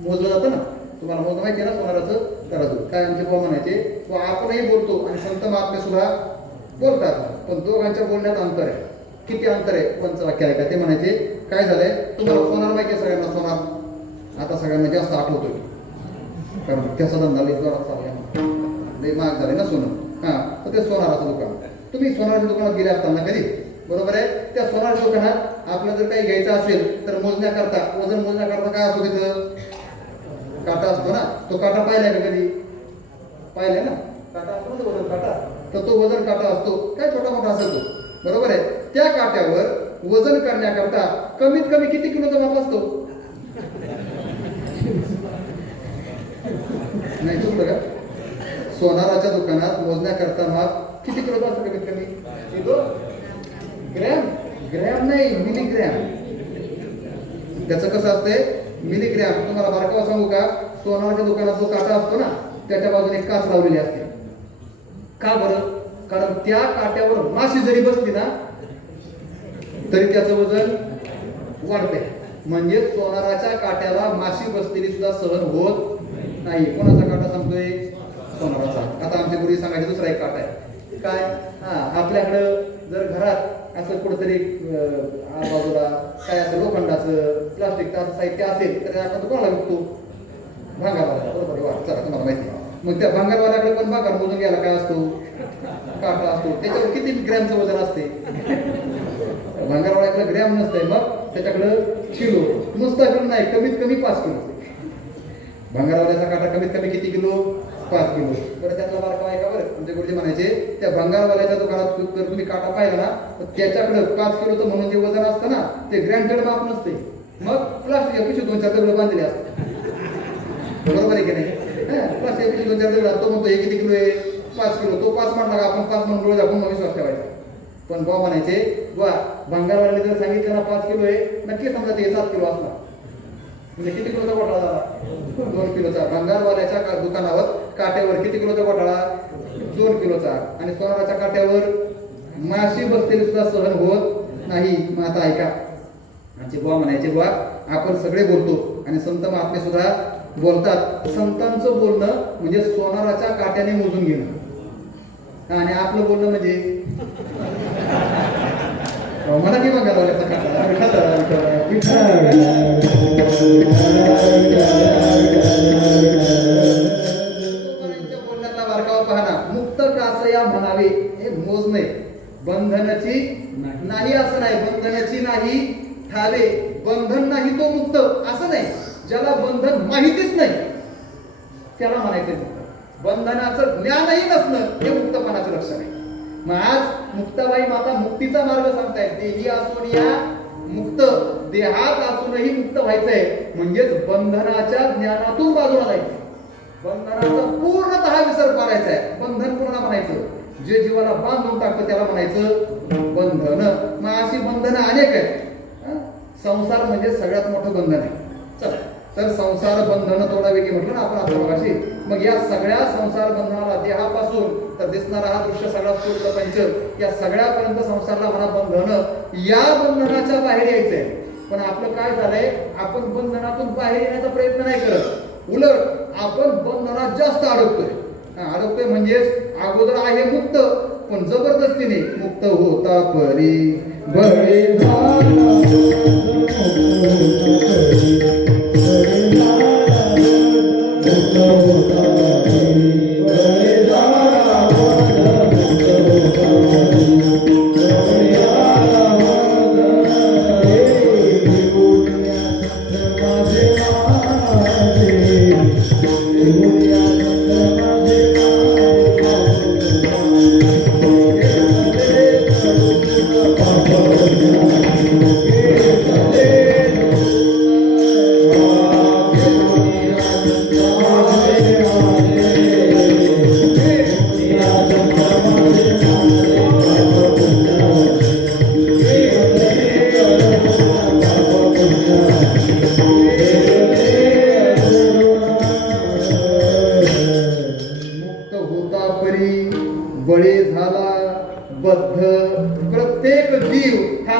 मोजलं जातं ना, तुम्हाला मोजलं माहिती आहे ना सोनाराचं तराजू. काय आमचे बुवा म्हणायचे, व आपणही बोलतो आणि संत महात्मे सुद्धा बोलतात, पण दोघांच्या बोलण्यात अंतर आहे. किती अंतर आहे? पंचवाक्य आहे का? ते म्हणायचे, काय झालंय तुम्हाला सोनार माहिती आहे सगळ्यांना? सोनार आता सगळ्यांना जास्त आठवतोय, कारण त्याचा धंदा लई जोरात चालला, लई महाग झाले ना सोनं. हा, तर ते सोनाराचं दुकान. तुम्ही सोनाराच्या दुकानात गेले असताना कधी, बरोबर आहे, त्या सोनाराच्या दुकानात आपल्याला जर काही घ्यायचं असेल तर मोजण्याकरता, वजन मोजण्याकरता काय असतो तिथं? काटा असतो ना. तो काटा पाहिलाय का कधी? पाहिलाय ना, काटा असतो ना, तो वजन काटा. तर तो वजन काटा असतो, काय छोटा मोठा असेल तो, बरोबर आहे. त्या काट्यावर वजन करण्याकरता कमीत कमी किती किलोचा माप असतो? नाही चुकलं का? सोनाराच्या दुकानात मोजण्याकरता माप किती किलोचा असतो? कमीत कमी किलो, ग्रॅम, ग्रॅम नाही मिलीग्रॅम. त्याचं कसं असतंय? मिलीग्रॅम. तुम्हाला बारकावा सांगू का? सोनाराच्या दुकानात जो काटा असतो ना, त्याच्या बाजूने काच लावलेली असते. का बरं? कारण त्या काट्यावर माशी जरी बसली ना तरी त्याचं वजन वाढते. म्हणजे सोनाराच्या काट्याला माशी बसलेली सुद्धा सहन होत नाही. कोणाचा काटा सांगतोय? सोनाराचा. आता आमच्या गुरुजी सांगायचे दुसरा एक काटा आहे. काय? हा, आपल्याकडं जर घरात असं कुठेतरी आजूबाजूला काय असं लोखंडाचं, प्लास्टिकचं असं साहित्य असेल तर आपण तो कोणाला विकतो? भांगारवाला, बरोबर वा, चला तुम्हाला माहिती आहे. मग त्या भांगारवाल्याकडे पण भांगार मोजून घ्यायला काय असतो? काटा असतो. त्याच्यावर किती ग्रॅमचं वजन असते? भांगारवाल्याकडे ग्रॅम नसतंय, मग त्याच्याकडं किलो. नुसता किलो नाही, कमीत कमी 5 किलो. भांगारवाल्याचा काटा कमीत कमी किती किलो? 5 किलो. बरं, त्यातला बारकावा आहे का? बरं, आमचे गुरुजी म्हणायचे, त्या भांगारवाल्याच्या दुकानात जर तुम्ही काटा पाहिला ना तर त्याच्याकडं 5 किलोचं म्हणून जे वजन असतं ना ते ग्रँटेड माप नसते. मग प्लास्टिकच्या पिशवीत 2-4 दगड बांधलेले असतात, बरोबर आहे की नाही? प्लास्टिकच्या पिशवीत 2-4 दगड. तो म्हणतो हे किती किलो आहे? 5 किलो. तो 5 म्हणला का आपण 5 म्हणून डोळे दाखवून विश्वास ठेवायचा. पण भाऊ म्हणायचे, वा भांगारवाल्याने जर सांगितलं ना 5 किलो आहे, नक्की समजा ते 7 किलो असणार. म्हणजे किती किलोचा घोटाळा झाला? 2 किलोचा. भांगारवाल्याच्या दुकानावर काट्यावर किती किलोचा घोटाळा? 2 किलोचा. आणि सोनाराच्या काट्यावर माशी बसलेली सुद्धा सहन होत नाही. मग आता ऐका, आमचे बुवा म्हणायचे, बुवा आपण सगळे बोलतो आणि संत महात्मे सुद्धा बोलतात. संतांचं बोलणं म्हणजे सोनाराच्या काट्याने मोजून घेणं आणि आपलं बोलणं म्हणजे मला की भांगारवाल्याचा काटा. बोलण्यातला बारकावा पाहना. मुक्त कासया म्हणावे हे मोजणे. बंधनाची नाही असं नाही, बंधनाची नाही ठावे, बंधन नाही तो मुक्त असं नाही. ज्याला बंधन माहितीच नाही त्याला म्हणायचं मुक्त. बंधनाचं ज्ञानही नसणं हे मुक्तपणाचं लक्षण आहे. मग आज मुक्ताबाई माता मुक्तीचा मार्ग सांगतायत. देही असून या मुक्त, देहात असूनही मुक्त व्हायचंय. म्हणजेच बंधनाच्या ज्ञानातून बाजूला जायचं. बंधनाचा पूर्णतः विसर पाडायचा आहे. बंधन कोणाला म्हणायचं? जे जीवाला बांधून टाकतं त्याला म्हणायचं बंधन. मग अशी बंधनं अनेक आहेत. संसार म्हणजे सगळ्यात मोठं बंधन आहे. चला, तर संसार बंधन थोडा वेगळी म्हटलं ना आपण आता मगाशी. मग या सगळ्या संसार बंधनाला, देहापासून तर दिसणारा हा दृश्य सगळा स्थूल पंच, या सगळ्यापर्यंत संसारला म्हणा बंधन. या बंधनाच्या बाहेर यायचंय. पण आपलं काय झालंय, आपण बंधनातून बाहेर येण्याचा प्रयत्न नाही करत. उलट आपण बंधनात जास्त अडकतोय. अडकतोय म्हणजेच अगोदर आहे मुक्त, पण जबरदस्तीने मुक्त होता परी बळे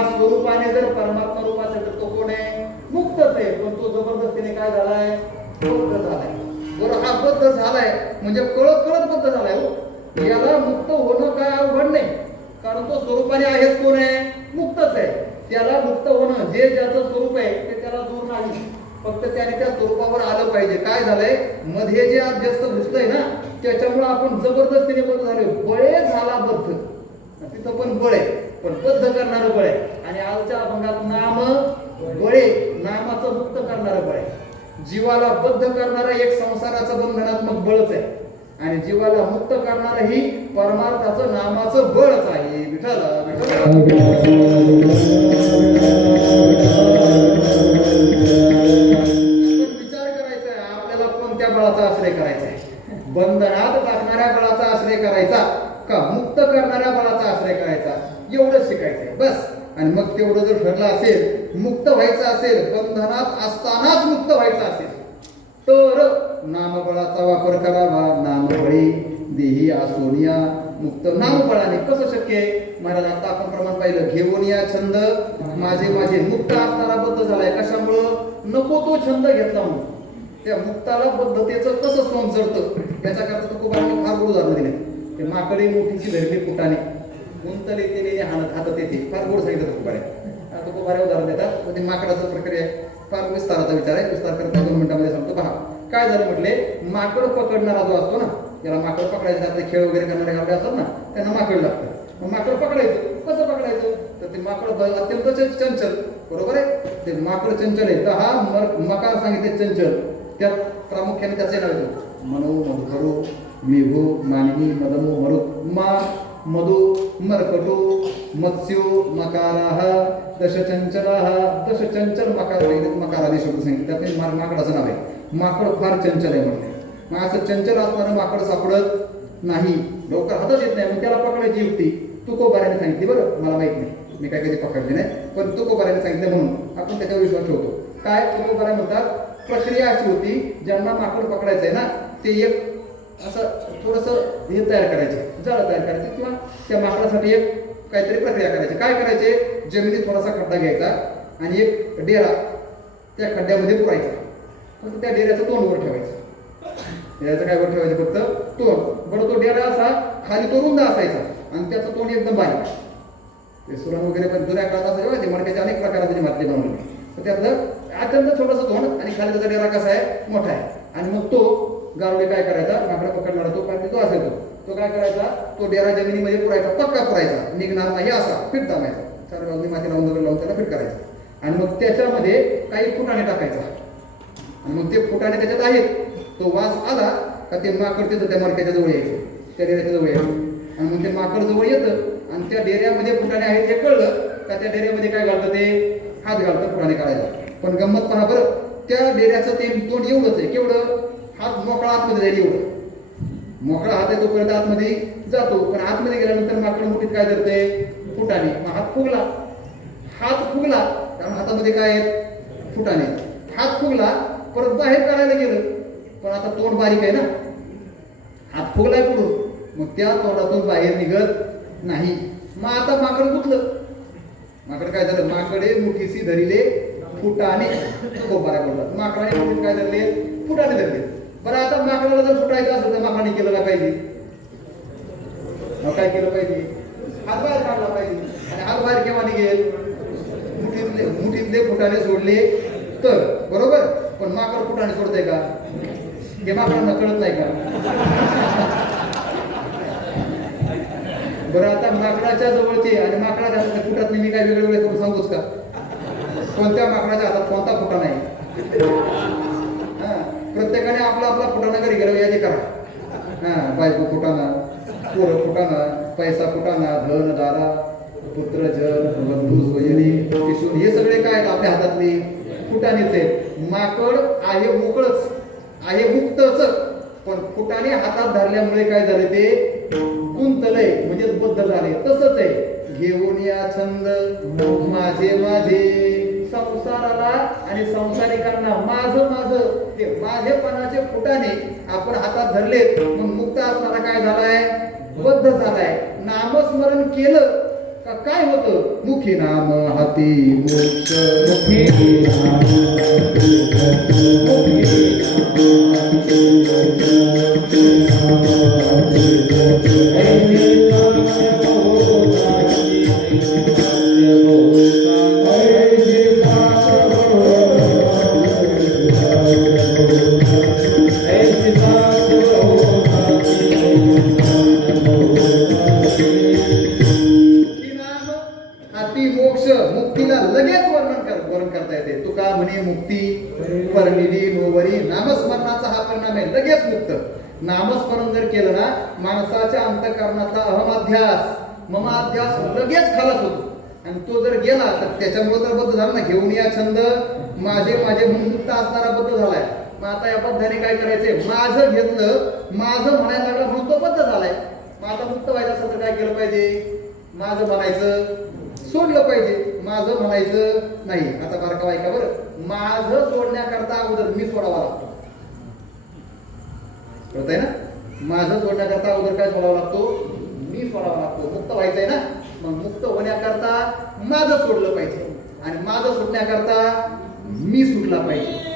स्वरूपाने जर परमात्मा रूप असेल तर तो कोण आहे? मुक्तच आहे. पण तो जबरदस्तीने काय झालाय? बद्ध झालाय. बरं, हा बद्ध झालाय म्हणजे कळत कळत बद्ध झालाय हो. याला मुक्त होणं काय अवघड नाही, कारण तो स्वरूपाने आहेच कोण आहे? मुक्तच आहे. त्याला मुक्त होणं, जे ज्याचं स्वरूप आहे ते त्याला दूर नाही, फक्त त्याने त्या स्वरूपावर आलं पाहिजे. काय झालंय, मध्ये जे आज जास्त घुसलंय ना, त्याच्यामुळे आपण जबरदस्तीने बद्ध झाले. बळे झाला बद्ध, तिथं पण बळ आहे, पण बद्ध करणारं बळ आहे. आणि आजच्या अभंगात नाम बळे, नामाचं मुक्त करणारं बळ आहे. जीवाला बद्ध करणारं एक संसाराचं बंधनात्मक बळच आहे, आणि जीवाला मुक्त करणारं ही परमार्थाचं नामाचं बळच आहे. विठ्ठल विचार करायचा आहे, आपल्याला कोणत्या बळाचा आश्रय करायचा आहे? बंधनात टाकणाऱ्या बळाचा आश्रय करायचा का मुक्त करणाऱ्या बळाचा आश्रय करायचा? एवढंच शिकायचंय बस. आणि मग तेवढं जर ठरलं असेल, मुक्त व्हायचं असेल, बंधनात असतानाच मुक्त व्हायचं असेल, तर नामबळाचा वापर करावा. नामबळी देही आसोनिया मुक्त. नामबळाने कसं शक्य आहे? महाराज आता आपण प्रमाण पाहिलं, घेऊन या छंद माझे माझे. मुक्त असताना बद्ध झालाय, कशामुळं? नको तो छंद घेतला म्हणून. त्या मुक्ताला बद्धतेचं कसं सोंग जडतं याचा करता तुकोबारांनी फार गोड उदाहरण दिले. ते माकडे मोठीची धरली फुटाने, गुंतले तेने हातात येते. फार गोड सांगितलं तुकोबाऱ्या. तुकोबाऱ्या उदाहरण देतात. ते माकडाचं प्रक्रिया फार विस्ताराचा विचार आहे, विस्तार करता 2 मिनिटांमध्ये सांगतो. पहा काय झालं म्हटले, माकड पकडणारा जो असतो ना, त्याला माकड पकडायचं, आपले खेळ वगैरे करणारे गावडे असतात ना, त्यांना माकड लागतं. मग माकड पकडायचं, कसं पकडायचं? तर ते माकड अत्यंत चंचल, बरोबर आहे? ते माकड चंचल आहे. तर हा मकार सांगितले चंचल, त्यात प्रामुख्याने त्याचे नाव येतो मनो मधुकरो मेघो मानिनी मदमो मरु मा मधु मरकटो मत्स्यो मकाराह दशचंचलाह. दशचंचल मकार मकार आदी शब्द सांगितले. त्यात माकडाचं नाव आहे. माकड फार चंचल आहे म्हटले. मग असं चंचल असणारं माकड सापडत नाही, लवकर हातात येत नाही. मग त्याला पकडायची युक्ती तुकोबाऱ्याने सांगितली. बरं, मला माहित नाही, मी काय कधी पकडले नाही, पण तुकोबाऱ्याने सांगितलं म्हणून आपण त्याच्यावर विश्वास ठेवतो. काय तुकोबाऱ्या म्हणतात, प्रक्रिया अशी होती, ज्यांना माकड पकडायचं आहे ना, ते एक असं थोडंसं हे तयार करायचं, जाळं तयार करायचं, किंवा त्या माकडासाठी एक काहीतरी प्रक्रिया करायची. काय करायचे, जमिनीत थोडासा खड्डा घ्यायचा आणि एक डेरा त्या खड्ड्यामध्ये पुरायचा. फक्त त्या डेऱ्याचं तोंड वर ठेवायचं. डेऱ्याचं काय वर ठेवायचं? फक्त तोंड. बरं, तो डेरा असा खाली तो रुंद असायचा आणि त्याचं तोंड एकदम बारीक. ते सुरण वगैरे पण जुन्या काळात असायचे, ते मडक्याचे अनेक प्रकाराचे त्याची माती बनवली. तर त्यातलं अत्यंत छोटंसं तोंड आणि खाली त्याचा डेरा कसा आहे? मोठा आहे. आणि मग तो गारुडे काय करायचा, माकडा पकडणारा तो पाणी तो असेल, तो काय करायचा, तो डेरा जमिनीमध्ये पुरायचा, पक्का पुरायचा, निघणार नाही असा फिट दाबायचा. 4 बाजूनी माती लावून त्याला फिट करायचं. आणि मग त्याच्यामध्ये काही फुटाणे टाकायचा. आणि मग ते फुटाणे त्याच्यात आहेत, तो वास आला का ते माकड तिथं त्या मडक्याच्या जवळ यायचं, त्या डेऱ्याच्या जवळ यायचं. आणि मग ते माकड जवळ येतं आणि त्या डेऱ्यामध्ये फुटाणे आहेत हे कळलं का त्या डेऱ्यामध्ये काय घालतं, ते हात घालतं फुटाणे काढायला. पण गंमत पहा बरं, त्या डेऱ्याचं ते तोंड एवढंच आहे, केवढं? हात मोकळा आतमध्ये जाईल एवढं. मोकळा हात आहे तोपर्यंत आतमध्ये जातो, पण आतमध्ये गेल्यानंतर माकड मुठीत काय करते? फुटाणे. हात फुगला, हात फुगला, कारण हातामध्ये काय आहेत? फुटाणे. हात फुगला, परत बाहेर काढायला गेलं, पण आता तोंड बारीक आहे ना, हात फुगलाय पुढून, मग त्या तोंडातून बाहेर निघत नाही. मग आता माकड गुतलं. माकड काय झालं? माकडे मुठीशी धरिले फुटाणे. तुकोबाऱ्या बोलतात, माकडाने मुठीत काय धरले? फुटाणे धरले. बरं, आता माकडाला जर फुटायचं असेल तर माकडाने केलं काय पाहिजे? काय केलं पाहिजे? हात बाहेर काढला पाहिजे. आणि हात बाहेर केव्हा निघेल? मुठीतले फुटाणे सोडले तर, बरोबर? पण माकड फुटाणे सोडतंय का? हे माकडांना कळत नाही का? बरं, आता माकडाच्या जवळचे आणि माकडाच्या हातात फुटात मी काय वेगळे करून सांगूच का? कोणत्या माकडाच्या हातात कोणता फुटा नाही? प्रत्येकाने आपला आपला फुटाणा घरी गेला यादी करा. बायको फुटाणा, पोरं फुटाणा, पैसा फुटाणा, धन दारा, पुत्र जन, बंधू सोयरी, किशोर, हे सगळे काय आपल्या हातातले फुटाणेच आहेत. माकड आहे मोकळच, आहे मुक्तच, पण फुटाणे हातात धरल्यामुळे काय झाले? ते गुंतलंय, म्हणजे बद्ध झाले. तसंच आहे, घेऊन या छंद माझे माझे. संसाराला आणि संसारिकांना माझं माझं हे माझेपणाचे फुटाणे आपण हातात धरलेत, मग मुक्त असताना काय झालाय? बद्ध झालाय. नामस्मरण केलं का काय होतं मुखी नाम हाती मोक्ष मुखी नाम मुखी नाम हाती मोक्ष मुक्तीला लगेच वर्णन करता येते तुका म्हणे मुक्ती परमिली नोवरी नामस्मरणाचा हा परिणाम आहे लगेच मुक्त नामस्मरण जर केलं ना माणसाच्या अंतःकरणाचा अहमाध्यास ममाध्यास लगेच खालास होतो आणि तो जर गेला तर त्याच्यामुळे तर बद्ध झाला ना घेऊन या छंद माझे माझे म्हणून मुक्त असणारा बद्ध झालाय मग आता या पद्धतीने काय करायचंय माझं घेतलं माझं म्हणायला लागला म्हणून तो बद्ध झालाय मग आता मुक्त व्हायचं असेल तर काय केलं पाहिजे माझं म्हणायचं सोडलं पाहिजे माझं म्हणायचं नाही आता बारका ऐका बरं माझं सोडण्याकरता अगोदर मी सोडावा लागतो कळतंय ना माझं सोडण्याकरता अगोदर काय सोडावा लागतो मी सोडावा लागतो मुक्त व्हायचंय ना मग मुक्त होण्याकरता माझं सोडलं पाहिजे आणि माझं सुटण्याकरता मी सुटला पाहिजे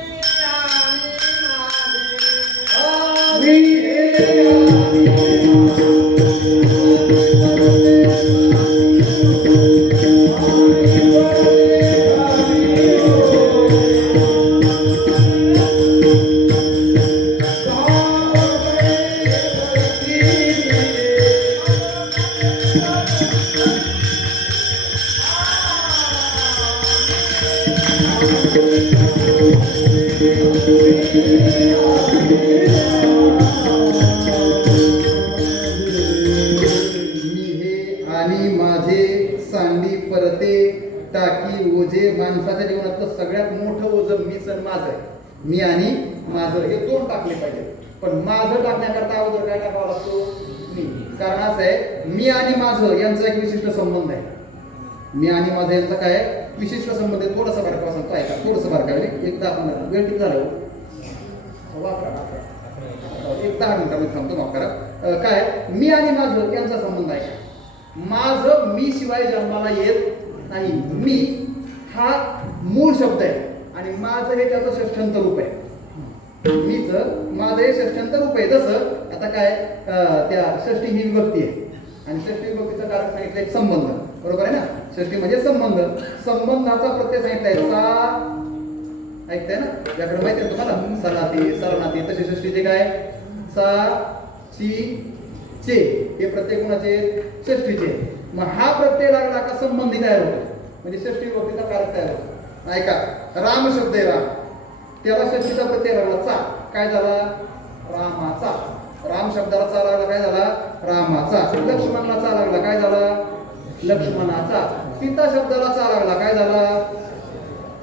टाकी ओझे माणसाच्या जीवनातलं सगळ्यात मोठं ओझं मीच आणि माझं आहे मी आणि माझं हे दोन टाकले पाहिजे पण माझं टाकण्याकरता अगोदर काय टाकावा लागतो मी कारण असं आहे मी आणि माझं यांचा एक विशिष्ट संबंध आहे मी आणि माझं यांचा काय विशिष्ट संबंध आहे थोडंसं बारकावा सांगतो ऐका थोडंसं बारकावे एकदा आपण वेळ किती झालं एक 10 मिनिटामध्ये थांबतो माफ करा काय मी आणि माझं यांचा संबंध आहे माझं मी शिवाय जन्माला येत नाही मी हा मूळ शब्द आहे आणि माझं हे त्याचं षष्ठंत रूप आहे मीच माझं हे षष्ठंत रूप आहे जसं आता काय त्या षष्ठी ही विभक्ती आहे आणि षष्ठी विभक्तीचं कारण सांगितलं एक संबंध बरोबर आहे ना षष्ठी म्हणजे संबंध संबंधाचा प्रत्यय सांगितलाय सा ऐकताय ना याकडे माहिती आहे तुम्हाला सनाती सरनाती तशी षष्टीचे काय सा ची चे हे प्रत्येक गुणाचे षष्टीचे मग हा प्रत्यय लागला का संबंधी तयार होतो म्हणजे षष्टी विभक्तीचा कारक तयार होतो ऐका राम शब्द आहे राम त्याला षष्टीचा प्रत्यय लागला चा काय झाला रामाचा राम शब्दाला चा लागला काय झाला रामाचा लक्ष्मणाला चा लागला काय झाला लक्ष्मणाचा सीता शब्दाला चा लागला काय झाला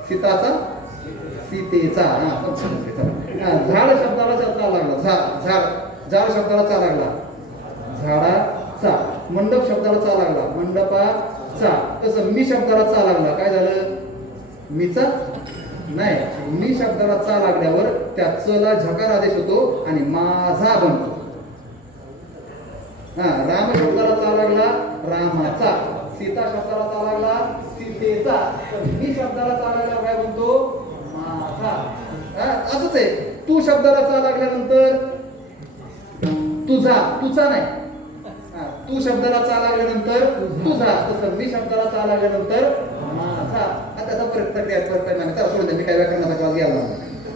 सीताचा सीतेचा झाड शब्दाला चा लागला झाड शब्दाला चा लागला झाडाचा मंडप शब्दाला चा लागला मंडपाचा तसं मी शब्दाला चा लागला काय झालं मीचा नाही मी शब्दाला चा लागल्यावर त्या चला झकार आदेश होतो आणि माझा बनतो राम शब्दाला चा लागला रामाचा सीता शब्दाला चा लागला सीतेचा मी शब्दाला चा लागला काय बनतो माझा असंच आहे तू शब्दाला चा लागल्यानंतर तुझा नाही तू शब्दाला चा लागल्यानंतर तुझा तसं मी शब्दाला चा लागल्यानंतर माझा त्याचा प्रक्रिया त्याला सोडून मी काय व्याकरणाचा क्लास घ्यायला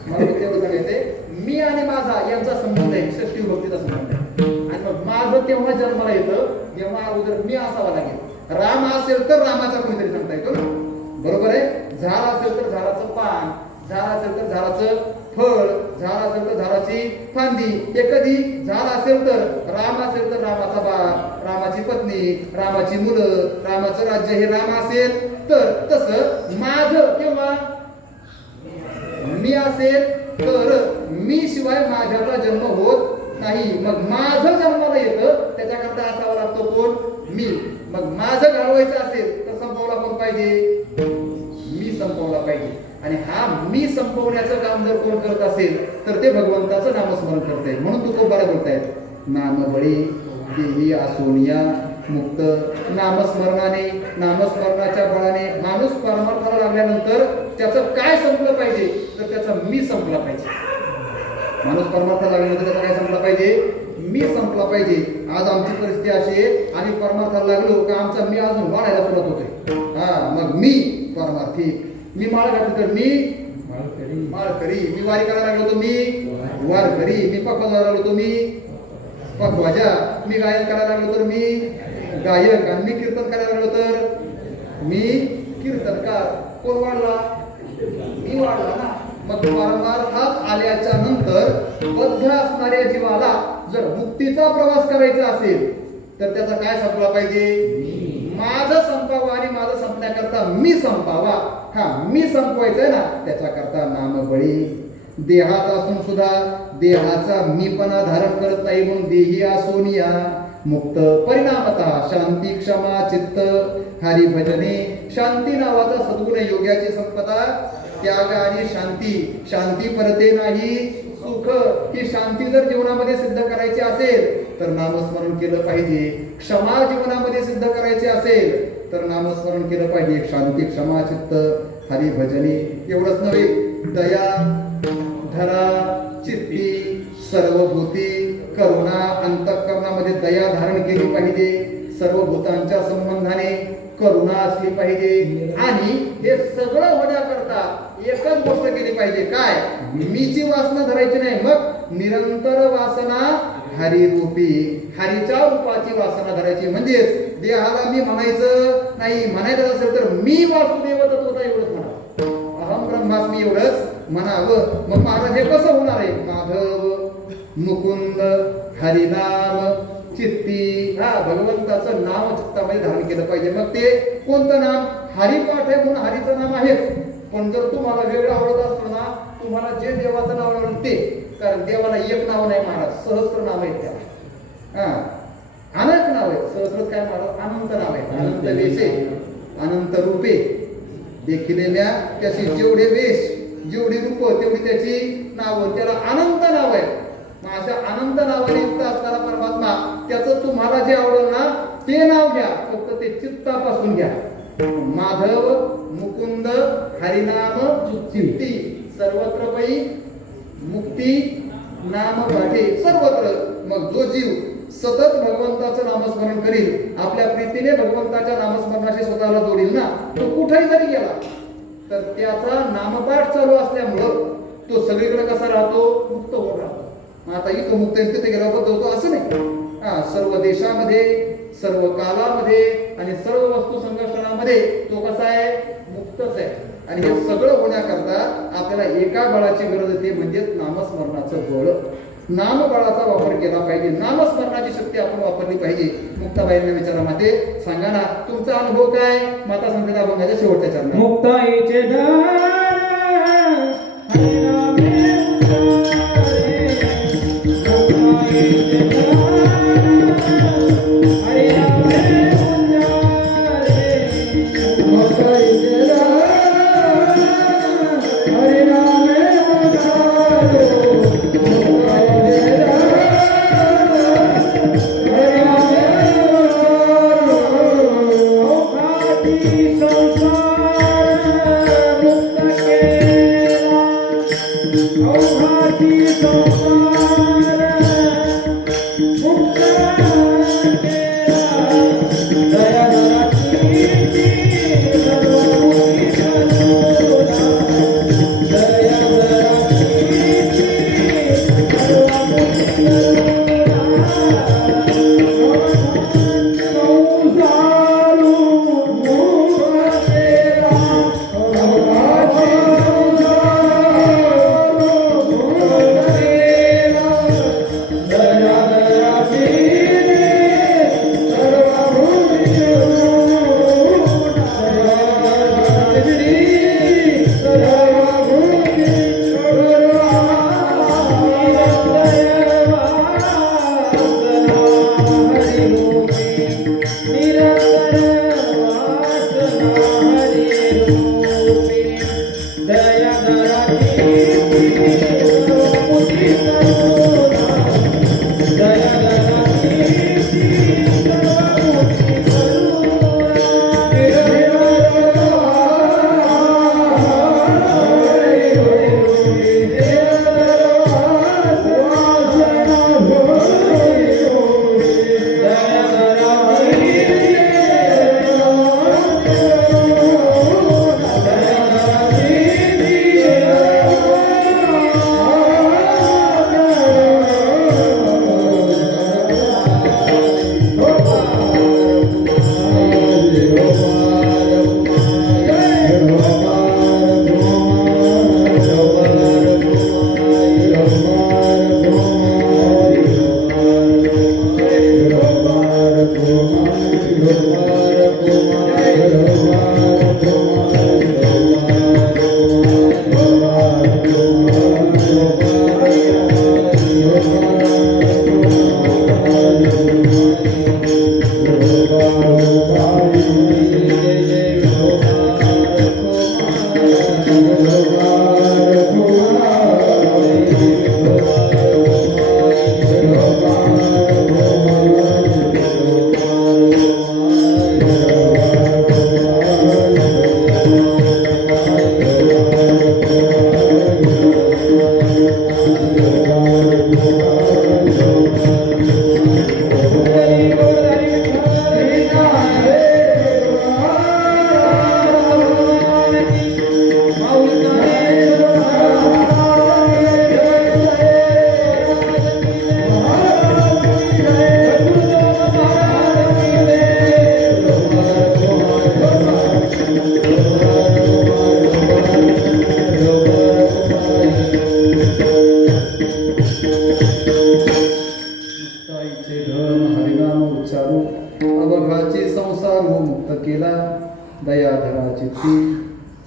मला तेवढं येते मी आणि माझा यांचा संबंध आहे षष्टी विभक्तीचा संबंध आहे आणि मग माझं तेव्हा जन्माला येतं जेव्हा अगोदर मी असावा लागेल राम असेल तर रामाचा कोणीतरी सांगता येतो ना बरोबर आहे झाड असेल तर झाडाचं पान झाड असेल तर झाडाचं फळ झाड असेल तर झाडाची फांदी हे कधी झाड असेल तर राम असेल तर रामाचा बाप रामाची पत्नी रामाची मुलं रामाचं राज्य हे राम असेल तर तसं माझं किंवा मी असेल तर मी शिवाय माझ्याचा जन्म होत नाही मग माझं जन्माला येतं त्याच्याकरता असावा लागतो कोण मी मग माझं घालवायचं असेल तर संपवला कोण पाहिजे मी संपवला पाहिजे आणि हा मी संपवण्याचं काम जर कोण करत असेल तर ते भगवंताचं नामस्मरण करते म्हणून तुकोबाला बोलतायत नाम बळी देही आसोनिया मुक्त. नामस्मरणाने, नामस्मरणाच्या बळाने माणूस परमार्थाला लागल्यानंतर त्याचं काय संपलं पाहिजे, तर त्याचा मी संपला पाहिजे. माणूस परमार्थाला लागल्यानंतर त्याचा काय संपला पाहिजे, मी संपला पाहिजे. आज आमची परिस्थिती अशी आहे, आम्ही परमार्थाला लागलो का आमचा मी अजून वाढायला सुरुवात होतोय. मग मी परमार्थी, मी माळ घातली तर मी माळकरी, मी वारी करायला लागलो तर मी वारकरी, मी पखवाजा लागलो तर मी पखवाजा, मी गायन करायला लागलो तर मी गायक, आणि मी कीर्तन करायला लागलो तर मी कीर्तनकार. कोण वाढला, मी वाढला ना. मग परमार्थात आल्याच्या नंतर बद्ध असणाऱ्या जीवाला जर मुक्तीचा प्रवास करायचा असेल तर त्याचा काय संपला पाहिजे, माझं संपावं, आणि माझं संपण्याकरता मी संपावा. मी संपवायचंय ना, त्याच्याकरता नामबळी. देहात असून सुद्धा देहाचा मीपणा धारण करत नाही म्हणून देही असोनिया मुक्त. परिणामतः शांती क्षमा चित्त हरिभजने. शांती नावाचा सद्गुण योग्याची संपदा, त्याग आणि शांती. शांती परते नाही सुख. ही शांती जर जीवनामध्ये सिद्ध करायची असेल तर नामस्मरण केलं पाहिजे. क्षमा जीवनामध्ये सिद्ध करायची असेल तर नामस्मरण केलं पाहिजे. शांती क्षमा चित्त हरिभजने. एवढंच नव्हे, दया धरा चित्ती सर्वभूती करुणा. अंतःकरणामध्ये दया धारण केली पाहिजे. सर्व भूतांच्या संबंधाने करुणा असली पाहिजे. आणि हे सगळं होण्याकरता एकच गोष्ट केली पाहिजे, काय, मीची वासना धरायची नाही. मग निरंतर वासना हरिरूपी, हरीच्या रूपाची वासना धरायची. म्हणजेच देहाला मी म्हणायचं नाही, म्हणायचं असेल तर मी वासुदेव तत्वता एवढंच म्हणा, अहम ब्रह्मास्मी एवढंच म्हणावं. मग महाराज हे कसं होणार आहे, माधव मुकुंद हरिनाम चित्ती. भगवंताचं नाम चित्तामध्ये धारण केलं पाहिजे. मग ते कोणतं नाम, हरिपाठ आहे म्हणून हरीचं नाम आहेच. पण जर तुम्हाला वेगळं आवडत असलं ना, तुम्हाला जे देवाचं नाव आवडेल ते, कारण देवाला एक नाव नाही महाराज, सहस्त्र नाव आहेत त्याला. अनेक नाव आहेत. सहस्र काय महाराज, अनंत नाव आहे. अनंत वेशे अनंत रूपे देखिलेल्या, त्याची जेवढे वेश जेवढी रूप तेवढी त्याची नावं, त्याला अनंत नाव आहे. अशा अनंत नावाने युक्त असणारा परमात्मा, त्याचं तुम्हाला जे आवडेल ना ते नाव घ्या, फक्त ते चित्तापासून घ्या. माधव मुकुंद हरिनाम चित्ती. सर्वत्र पै मुक्ती नाम पाठे सर्वत्र. मग जो जीव सतत भगवंताचं नामस्मरण करील, आपल्या प्रीतीने भगवंताच्या नामस्मरणाशी स्वतःला जोडील ना, तो कुठेही जरी गेला तर त्याचा नामपाठ चालू असल्यामुळं तो सगळीकडे कसा राहतो, मुक्त होऊन राहतो. आता इथं मुक्त तिथे गेला होतो असं नाही. सर्व देशामध्ये, सर्व कालामध्ये आणि सर्व वस्तू संघर्षणामध्ये तो कसा आहे, मुक्तच आहे. आणि हे सगळं होण्याकरता आपल्याला एका बळाची गरज येते, म्हणजेच नामस्मरणाचं बळ. नामबळाचा वापर केला पाहिजे. नामस्मरणाची शक्ती आपण वापरली पाहिजे. मुक्ताबाईंना विचारा, माते सांगा ना तुमचा अनुभव काय. माता सांगते अभंगाच्या शेवटच्या चरणात, मुक्ताईचे दार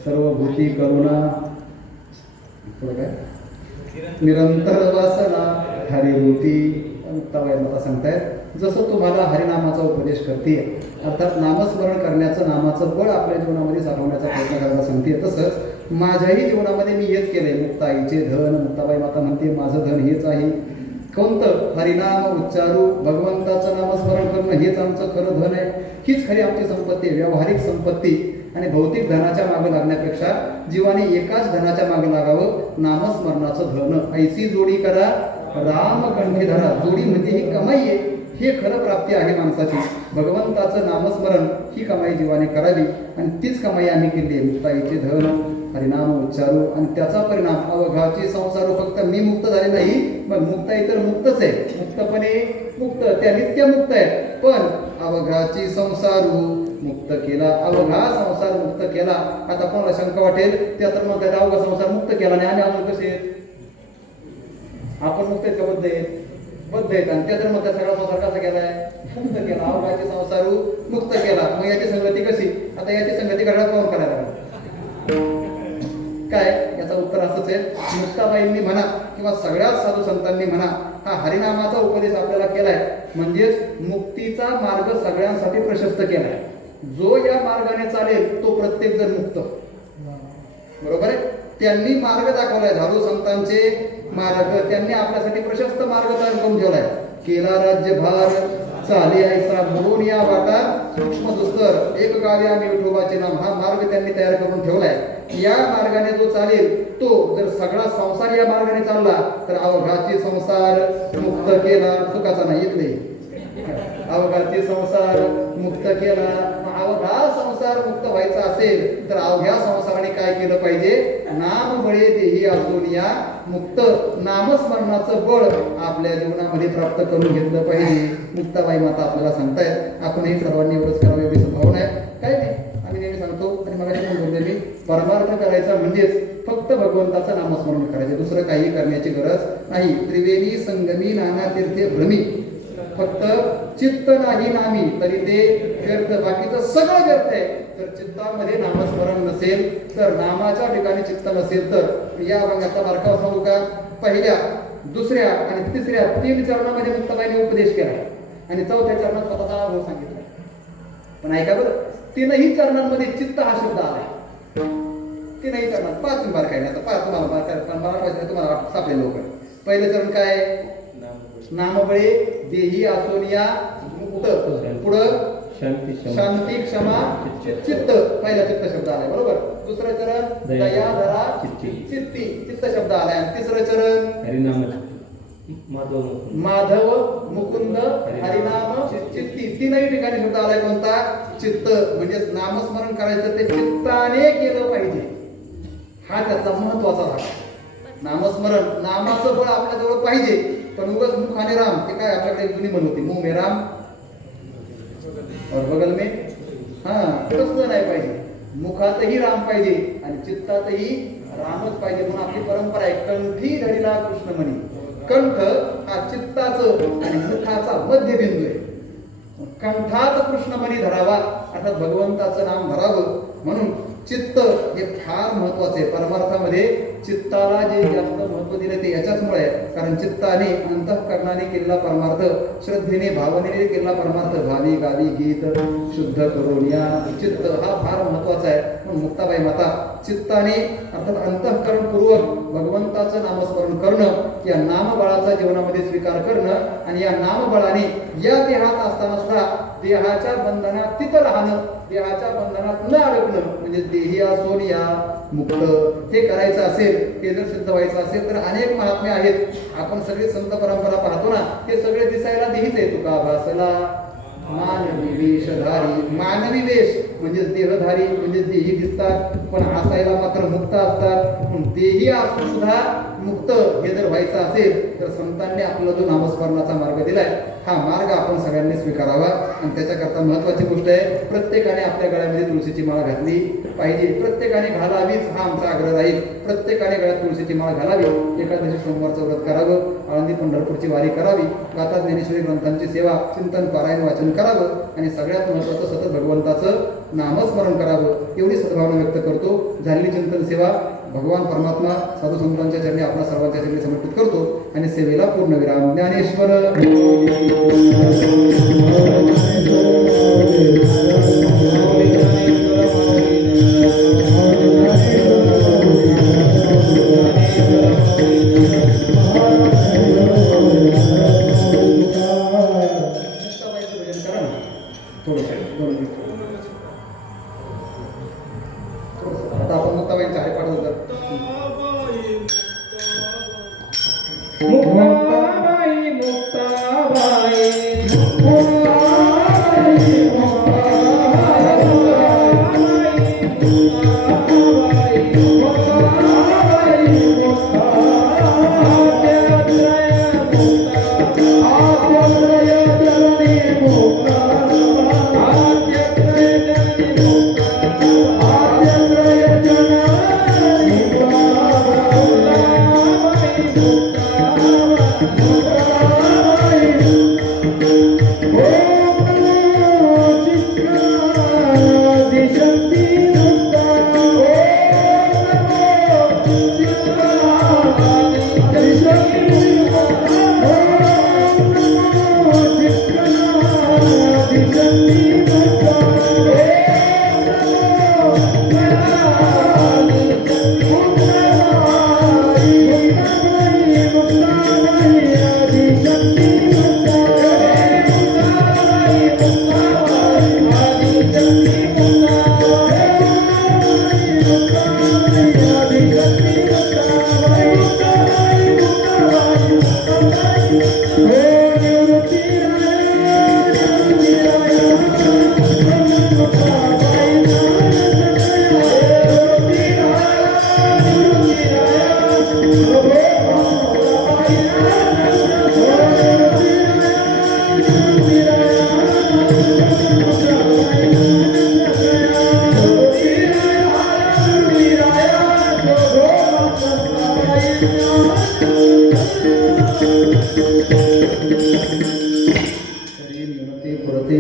सर्वभूती करुणा, पुढं काय, निरंतर वासना हरिभूती. मुक्ताबाई माता सांगतायत जसं तुम्हाला हरिनामाचा उपदेश करते, अर्थात नामस्मरण करण्याचं, नामाचं बळ आपल्या जीवनामध्ये साठवण्याचा प्रयत्न करायला सांगते, तसंच माझ्याही जीवनामध्ये मी हेच केलंय. मुक्ताईचे धन, मुक्ताबाई माता म्हणते माझं धन हेच आहे. कोणतं? हरिनाम उच्चारू, भगवंताचं नामस्मरण करणं हेच आमचं खरं धन आहे. हीच खरी आमची संपत्ती आहे, व्यावहारिक संपत्ती. आणि भौतिक धनाच्या मागे लागण्यापेक्षा जीवाने एकाच धनाच्या मागे लागावं, नामस्मरणाचं धन. ऐसी जोडी करा राम कंठी धरा. जोडी म्हणजे ही कमाई आहे, हे खरं प्राप्ती आहे माणसाची. भगवंताचं नामस्मरण ही कमाई जीवाने करावी आणि तीच कमाई आम्ही केली आहे. मुक्ताईचे धन, हरिनाम उच्चारू आणि त्याचा परिणाम अवघाची संसारू. फक्त मी मुक्त झाले नाही, पण मुक्ताई तर मुक्तच आहे, मुक्तपणे मुक्त, त्या नित्य मुक्त आहेत. पण अवघाची संसारू मुक्त केला, अवघा संसार मुक्त केला. आता कोणाला शंका वाटेल, त्या तर मग त्याचा अवघा संसार मुक्त केला नाही, आम्ही अजून कसे आहेत? आपण मुक्त आहेत का बद्ध आहेत? बद्ध आहेत. आणि त्या तर मग त्या सगळा संसार कसा केलाय? मुक्त केला. अवघाची संसारू मुक्त केला. मग याची संगती कशी? आता याची संगती करायला कोण करायला काय? याचं उत्तर असंच आहे. मुक्ताबाईंनी म्हणा किंवा सगळ्याच साधू संतांनी म्हणा, हा हरिनामाचा उपदेश आपल्याला केलाय, म्हणजेच मुक्तीचा मार्ग सगळ्यांसाठी प्रशस्त केलाय. जो या मार्गाने चालेल तो प्रत्येक जण मुक्त. बरोबर आहे? त्यांनी मार्ग दाखवलाय, साधू संतांचे मार्ग त्यांनी आपल्यासाठी प्रशस्त मार्ग तयार करून ठेवलाय. केला राज्यभार चाले ऐसा म्हणून या वाटा सूक्ष्म दुस्तर, एक गावी आम्ही विठोबाचे नाम, हा मार्ग त्यांनी तयार करून ठेवलाय. या मार्गाने जो चालेल तो, जर सगळा संसार या मार्गाने चालला तर अवघाची संसार मुक्त केला. सुखाचा नाही इथले, अवघाची संसार मुक्त केला. अवघा संसार मुक्त व्हायचा असेल तर अवघ्या संसाराने काय केलं पाहिजे? नाम बळे देही असून या मुक्त, नामस्मरणाचं बळ आपल्या जीवनामध्ये प्राप्त करून घेतलं पाहिजे. मुक्ताबाई माता आपल्याला सांगतायत. आपणही सर्वांनी एवढंच करावं एवढी संभावना आहे. काय नाही, आम्ही नेहमी सांगतो आणि मगाशी पण बोलले मी, परमार्थ करायचा म्हणजेच फक्त भगवंताचं नामस्मरण करायचं, दुसरं काही करण्याची गरज नाही. त्रिवेणी संगमी नाना तीर्थे भ्रमी, फक्त चित्त नाही नामी तरी ते व्यर्थ, बाकीचं सगळं व्यर्थ आहे. तर चित्तामध्ये नामस्मरण नसेल, तर नामाच्या ठिकाणी चित्त नसेल, तर या अभंगाचा बारकावा सांगू का? पहिल्या, दुसऱ्या आणि तिसऱ्या 3 चरणामध्ये मुक्ताबाईने उपदेश केला आणि 4थ्या चरणात स्वतःचा अनुभव सांगितला. पण ऐका बरं, 3ही चरणांमध्ये चित्त हा शब्द आलाय. 3ही चरणात 5 बारकाईने. आता 5 तुम्हाला बारकाई तुम्हाला सापडेल लवकर. पहिलं चरण काय? नामबळे देही आसोनिया मुक्त. पुढं शांती क्षमा चित्त, पहिला चित्त शब्द आलाय. बरोबर. दुसरं चरण दया धरा चित्ती, चित्त शब्द आलाय. आणि तिसरं चरण हरिनाम माधव मुकुंद हरिनाम चित्ती, 3ही ठिकाणी शब्द आलाय. कोणता? चित्त. म्हणजे नामस्मरण करायचं ते चित्ताने केलं पाहिजे, हा त्याचा महत्वाचा भाग. नामस्मरण, नामाचं बळ आपल्या जवळ पाहिजे. पण उगाच मुख आणि राम, ते काय आपल्याकडे जुनी म्हण होती, मुंह में राम और बगल में, तसं नाही पाहिजे. मुखातही राम पाहिजे आणि चित्तातही रामच पाहिजे. म्हणून आपली परंपरा आहे, कंठी धरिला कृष्णमणी. कंठ हा चित्ताचं आणि मुखाचा मध्यबिंदू आहे. कंठात कृष्णमणी धरावा, अर्थात भगवंताचं नाम धरावं. म्हणून चित्त हे फार महत्वाचे आहे. परमार्थामध्ये चित्ताला जे जास्त महत्व दिले ते याच्याचमुळे आहे, कारण चित्ताने अंतःकरणाने केलेला परमार्थ, श्रद्धेने भावनेने केलेला परमार्थ, भावी गावी गीत शुद्ध करून या चित्त हा फार महत्वाचा आहे. म्हणून मुक्ताबाई माता चित्ताने अर्थात अंतःकरणपूर्वक भगवंताचं नामस्मरण करणं, या नामबळाचा जीवनामध्ये स्वीकार करणं आणि या नामबळाने या देहात असताना सुद्धा देहाच्या बंधनात तिथं राहणं, देहाच्या बंधनात न अडकणं, म्हणजे देही आसोन या मुक्त, हे करायचं असेल, हे जर सिद्ध व्हायचं असेल तर अनेक महात्मे आहेत. आपण सगळे संत परंपरा पाहतो ना, हे सगळे दिसायला देहीच आहे. तुका भासला मानवी वेशधारी, मानवी वेश म्हणजे देहधारी, म्हणजे देही दिसतात पण हसायला मात्र मुक्त असतात. पण देही असून सुद्धा मुक्त हे जर व्हायचं असेल तर संतांनी आपल्याला जो नामस्मरणाचा मार्ग दिलाय, हा मार्ग आपण सगळ्यांनी स्वीकारावा. आणि त्याच्याकरता महत्वाची गोष्ट आहे, प्रत्येकाने आपल्या गळ्यामध्ये तुळशीची माळ घातली पाहिजे. प्रत्येकाने घालावीच, हा आमचा आग्रह राहील. प्रत्येकाने गळ्यात तुळशीची माळ घालावी, एकादशी सोमवारचं व्रत करावं, आळंदी पंढरपूरची वारी करावी, गाथा ज्ञानेश्वरी ग्रंथांची सेवा, चिंतन पारायण वाचन करावं आणि सगळ्यात महत्वाचं सतत भगवंताचं नामस्मरण करावं. एवढी सद्भावना व्यक्त करतो. झालेली चिंतन सेवा भगवान परमात्मा साधू संतांच्या चरणी आपल्या सर्वांच्या चरणी समर्पित करतो आणि सेवेला पूर्णविराम. ज्ञानेश्वर आता आपण मुक्ताबाईंचा हरिपाठ होतात. मुक्ताबाई मुक्ताबाई मुक्ताबाई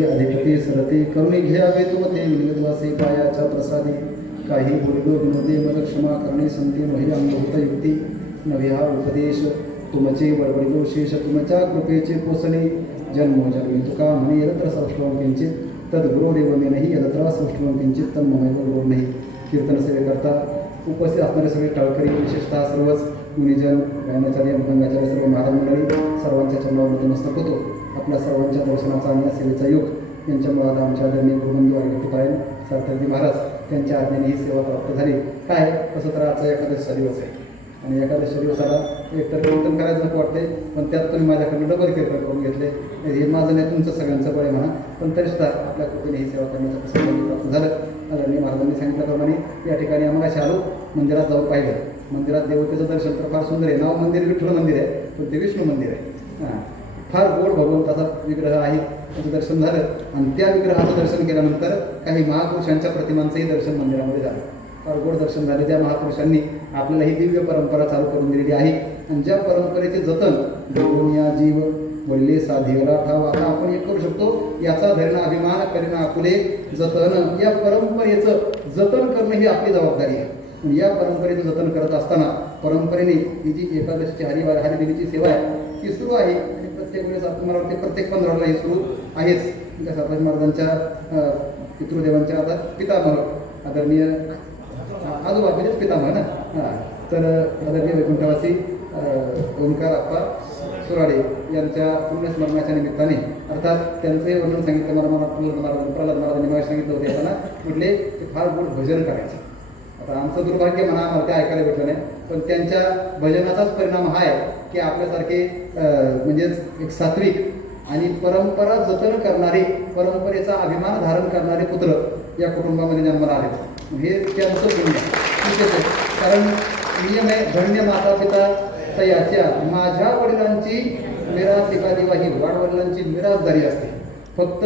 अधिपती सरते करुणी घ्यावे तुमते निगदवासे पायाच्या प्रसादी काही बोलिलो विनोदे मज क्षमा करणे संती मही अंगभूत युक्ती नव्या उपदेश तुमचे बडबडिलो शेष तुमच्या कृपेचे पोसणे जन्म जन्मी तुका म्हणे यत्र सौष्ठवं किंचित तद्गुरोरेव मे नाही यत्र सौष्ठवं किंचित तन्ममैव गुरो नाही. कीर्तन सेवेकरता उपस्थित असणारे सगळे टाळकरी विशेषतः सर्वच मुनिजन गायनाचार्य मृदंगाचार्य सर्व महाराज मंडळी सर्वांच्या चरणावर नतमस्तक होतो. आपल्या सर्वांच्या दर्शनाचा आणि या सेवेचा योग यांच्यामुळे आता आमच्या आदरणीय गुरुबंधू वारकरीपारायण सार्थकजी महाराज त्यांच्या आज्ञेने ही सेवा प्राप्त झाली. काय तसं तर आजचा एकादशीचा दिवस आहे आणि एकादशीच्या दिवसाला एकतर कीर्तन करायचं नको वाटते, पण त्यात तुम्ही माझ्याकडून डबल कीर्तन करून घेतले. हे माझं नाही तुमचं सगळ्यांचं बळ आहे म्हणा, पण तरीसुद्धा आपल्या कृपेने ही सेवा करण्याचं प्रसंग प्राप्त झालं. आदरणीय महाराजांनी सांगितल्याप्रमाणे या ठिकाणी आम्हाला शालू मंदिरात जाऊन पाहिलं. मंदिरात देवतेचं दर्शन तर फार सुंदर आहे. नाव मंदिर विठ्ठल मंदिर आहे, पण ते विष्णू मंदिर आहे. हां, फार गोड भगवंताचा विग्रह आहे. त्याचं दर्शन झालं आणि त्या विग्रहाचं दर्शन केल्यानंतर काही महापुरुषांच्या प्रतिमांचंही दर्शन मंदिरामध्ये झालं. फार गोड दर्शन झाले. ज्या महापुरुषांनी आपल्याला ही दिव्य परंपरा चालू करून दिलेली आहे आणि ज्या परंपरेचे जतन दुनिया जीव वडले साधेला ठाव. आता आपण एक करू शकतो, याचा धरणं अभिमान करीन आपुले जतन. या परंपरेचं जतन करणं ही आपली जबाबदारी आहे. या परंपरेचं जतन करत असताना परंपरेने ही जी एकादशीची हरिदिनीची सेवा आहे ती सुरू आहे आणि प्रत्येक वेळेस मला वाटते प्रत्येक 15ला ही सुरू आहेच. त्या साताजी महाराजांच्या पितृदेवांच्या आता पितामह आदरणीय आजोबा म्हणजेच पितामह ना. हां, तर आदरणीय वैकुंठवासी ओंकार अप्पा सुराडे यांच्या पुण्यस्मरणाच्या निमित्ताने अर्थात त्यांचे वर्णन सांगितलं मला प्रल्हाद महाराजांनी मला सांगितलं होते. त्यांना म्हटले ते फार गोड भजन करायचे. आता आमचं दुर्भाग्य म्हणा आम्हाला ते ऐकायला भेटलं नाही, पण त्यांच्या भजनाचाच परिणाम हा आहे की आपल्यासारखे म्हणजेच एक सात्विक आणि परंपरा जतन करणारे, परंपरेचा अभिमान धारण करणारे पुत्र या कुटुंबामध्ये जन्माला आले. हे त्यांचं पुण्य विशेष आहे. कारण नियम आहे, धन्य माता पिता तयाच्या माझ्या वडिलांची मिराज एका दिवाही वाडवडिलांची मिराजदारी असते. फक्त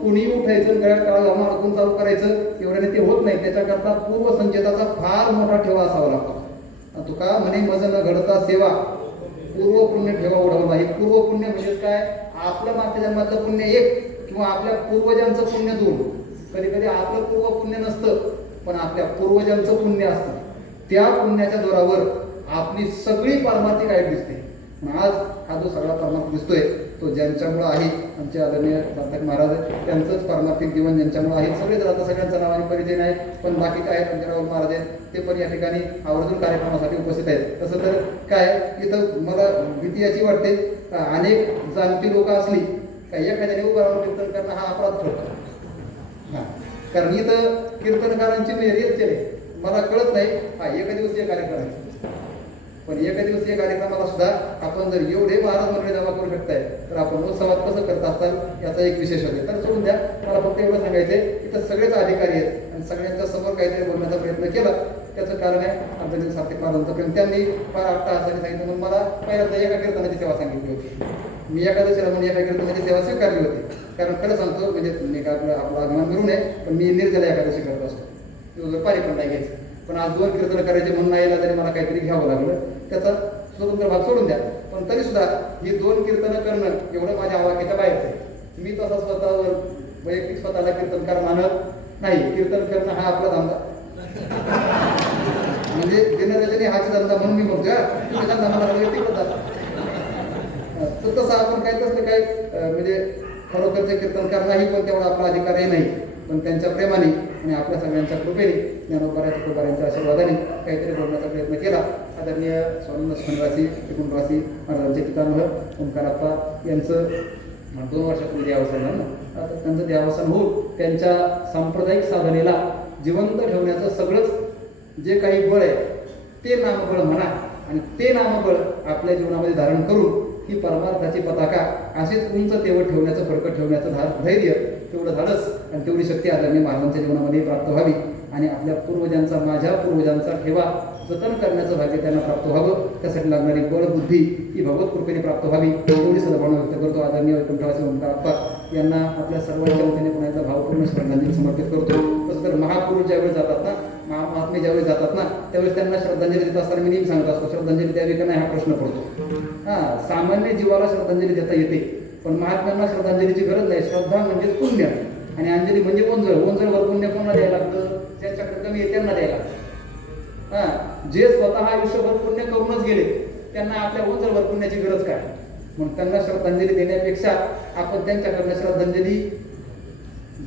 कुणी उठायचं गळ्यात काळा घालून अडकून चालू करायचं एवढ्याने ते होत नाही. त्याच्याकरता पूर्वसंचेताचा फार मोठा ठेवा असावा लागतो. तुका म्हणे मज न घडता सेवा पूर्व पुण्य ठेवा उडवला. हे पूर्व पुण्य म्हणजे काय? आपलं मागच्या जन्मातलं पुण्य एक किंवा आपल्या पूर्वजांचं पुण्य दोन. कधी कधी आपलं पूर्व पुण्य नसतं पण आपल्या पूर्वजांचं पुण्य असतं. त्या पुण्याच्या जोरावर आपली सगळी पारमार्थिक आयुष्य दिसते. पण आज हा जो सगळा परमार्थ दिसतोय तो ज्यांच्यामुळं आहे, आमचे आदरणीय सार्थक महाराज त्यांचंच पारमार्थिक जीवन ज्यांच्यामुळं आहे. सगळेच आता सगळ्यांचा नावाने परिचय नाही, पण बाकी काय आहेत पंजाबराव महाराज आहेत ते पण या ठिकाणी आवर्जून कार्यक्रमासाठी उपस्थित आहेत. तसं तर काय इथं मला भीती याची वाटते, अनेक जाणती लोक असली काही एखाद्याने उभं राहून कीर्तन करणं हा अपराध ठरतो. हां, कारण इथं कीर्तनकारांची मेहनत केली मला कळत नाही. हा एका दिवसीय कार्यक्रम आहे, पण एका दिवसीय कार्यक्रमाला सुद्धा आपण जर एवढे महाराज मंडळी जमा करू शकताय तर आपण उत्सवात कसं करत असाल याचा एक विशेष होते. तर सोडून द्या, मला फक्त एवढं सांगायचंय इथं सगळेच अधिकारी आहेत आणि सगळ्यांच्या समोर काहीतरी बोलण्याचा प्रयत्न केला. त्याचं कारण आहे आमच्या सार्थक महाराजांचं प्रेम. त्यांनी फार अट्टहासाने सांगितलं म्हणून मला पहिल्यांदा एका कीर्तनाची सेवा सांगितली होती. मी एकादशीला म्हणून एका कीर्तनाची सेवा स्वीकारली होती. कारण खरं सांगतो म्हणजे मी का आपला अभिमान मिळू नये, पण मी निर्जला एकादशी करत असतो, पाणी पण नाही घ्यायचं. पण आज 2 कीर्तन करायचे म्हणून यायला तरी मला काहीतरी घ्यावं लागलं. त्याचा स्वतंत्र भाग सोडून द्या, पण तरी सुद्धा ही 2 कीर्तनं करणं एवढं माझ्या आवाक्याच्या बाहेरचं आहे. मी तसा स्वतःवर वैयक्तिक स्वतःला कीर्तनकार मानत नाही. कीर्तन करणं हा आपला धंदा म्हणजे दिनरजनी हाच धंदा म्हणून मी म्हणतो तुम्ही धंदा मला वैयक्तिक तर तसं आपण काय तसं काय म्हणजे खरोखरचे कीर्तनकार नाही, पण तेवढा आपला अधिकारही नाही. पण त्यांच्या प्रेमाने आणि आपल्या सगळ्यांच्या कृपेने ज्ञानोबाऱ्या तुकोबाऱ्यांच्या आशीर्वादाने काहीतरी बोलण्याचा प्रयत्न केला. आदरणीय स्वामी खंडवासी त्रिकुंडवासी महाराजांचे पितामह ओंकाराप्पा यांचं 2 वर्षापूर्वी देहावसान झालं ना. आता त्यांचं देहावसान होऊन त्यांच्या सांप्रदायिक साधनेला जिवंत ठेवण्याचं सगळंच जे काही बळ आहे ते नामबळ म्हणा, आणि ते नामबळ आपल्या जीवनामध्ये धारण करून ही परमार्थाची पताका अशीच उंच तेवढ ठेवण्याचं, फडकत ठेवण्याचं धैर्य, तेवढं धाडस आणि तेवढी शक्ती आदरणीय महाराजांच्या जीवनामध्ये प्राप्त व्हावी. आणि आपल्या पूर्वजांचा, माझ्या पूर्वजांचा ठेवा जतन करण्याचं भाग्य त्यांना प्राप्त व्हावं. त्यासाठी लागणारी बळ बुद्धी ही भगवत कृपेने प्राप्त व्हावी एवढी सद्भावना व्यक्त करतो. आदरणीय वैकुंठवासी ओंकाराप्पा यांना आपल्या सर्वांच्या वतीने पुन्हा एकदा भावपूर्ण श्रद्धांजली समर्पित करतो. तसं तर महापुरुष ज्यावेळी जातात ना, महात्मे ज्यावेळी जातात ना, त्यावेळेस त्यांना श्रद्धांजली देत असताना मी नेहमी सांगत असतो, श्रद्धांजली द्यावी का नाही हा प्रश्न पडतो. सामान्य जीवाला श्रद्धांजली देता येते, पण महात्म्यांना श्रद्धांजलीची गरज नाही. श्रद्धा म्हणजे पुण्य आणि अंजली म्हणजे ओंजळ. ओंजळवर पुण्य कोणाला द्यायला लागतं? ज्यांच्याकडे कमी आहे त्यांना द्यायला. जे स्वतः आयुष्यभर पुण्य करूनच गेले त्यांना आपल्या ओंजळवर पुण्याची गरज काय? मग त्यांना श्रद्धांजली देण्यापेक्षा आपण त्यांच्याकडनं श्रद्धांजली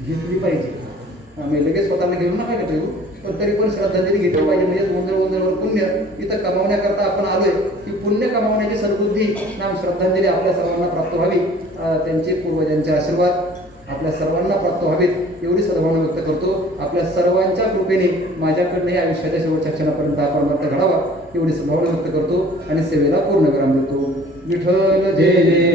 घेतली पाहिजे. मी लगेच स्वतःला घेऊन नका घेतो, पण तरी पण श्रद्धांजली घेतली पाहिजे. म्हणजे ओंजळवर पुण्य इथं कमावण्याकरता आपण आलोय की पुण्य कमावण्याची सद्बुद्धी नाम श्रद्धांजली आपल्या सर्वांना प्राप्त व्हावी. त्यांचे पूर्वजांचे आशीर्वाद आपल्या सर्वांना प्राप्त व्हावेत एवढी सद्भावना व्यक्त करतो. आपल्या सर्वांच्या कृपेने माझ्याकडे या आयुष्याच्या शेवटच्या क्षणापर्यंत हा परमार्थ घडावा एवढी सद्भावना व्यक्त करतो आणि सेवेला पूर्ण विराम देतो. विठ्ठल जय जय.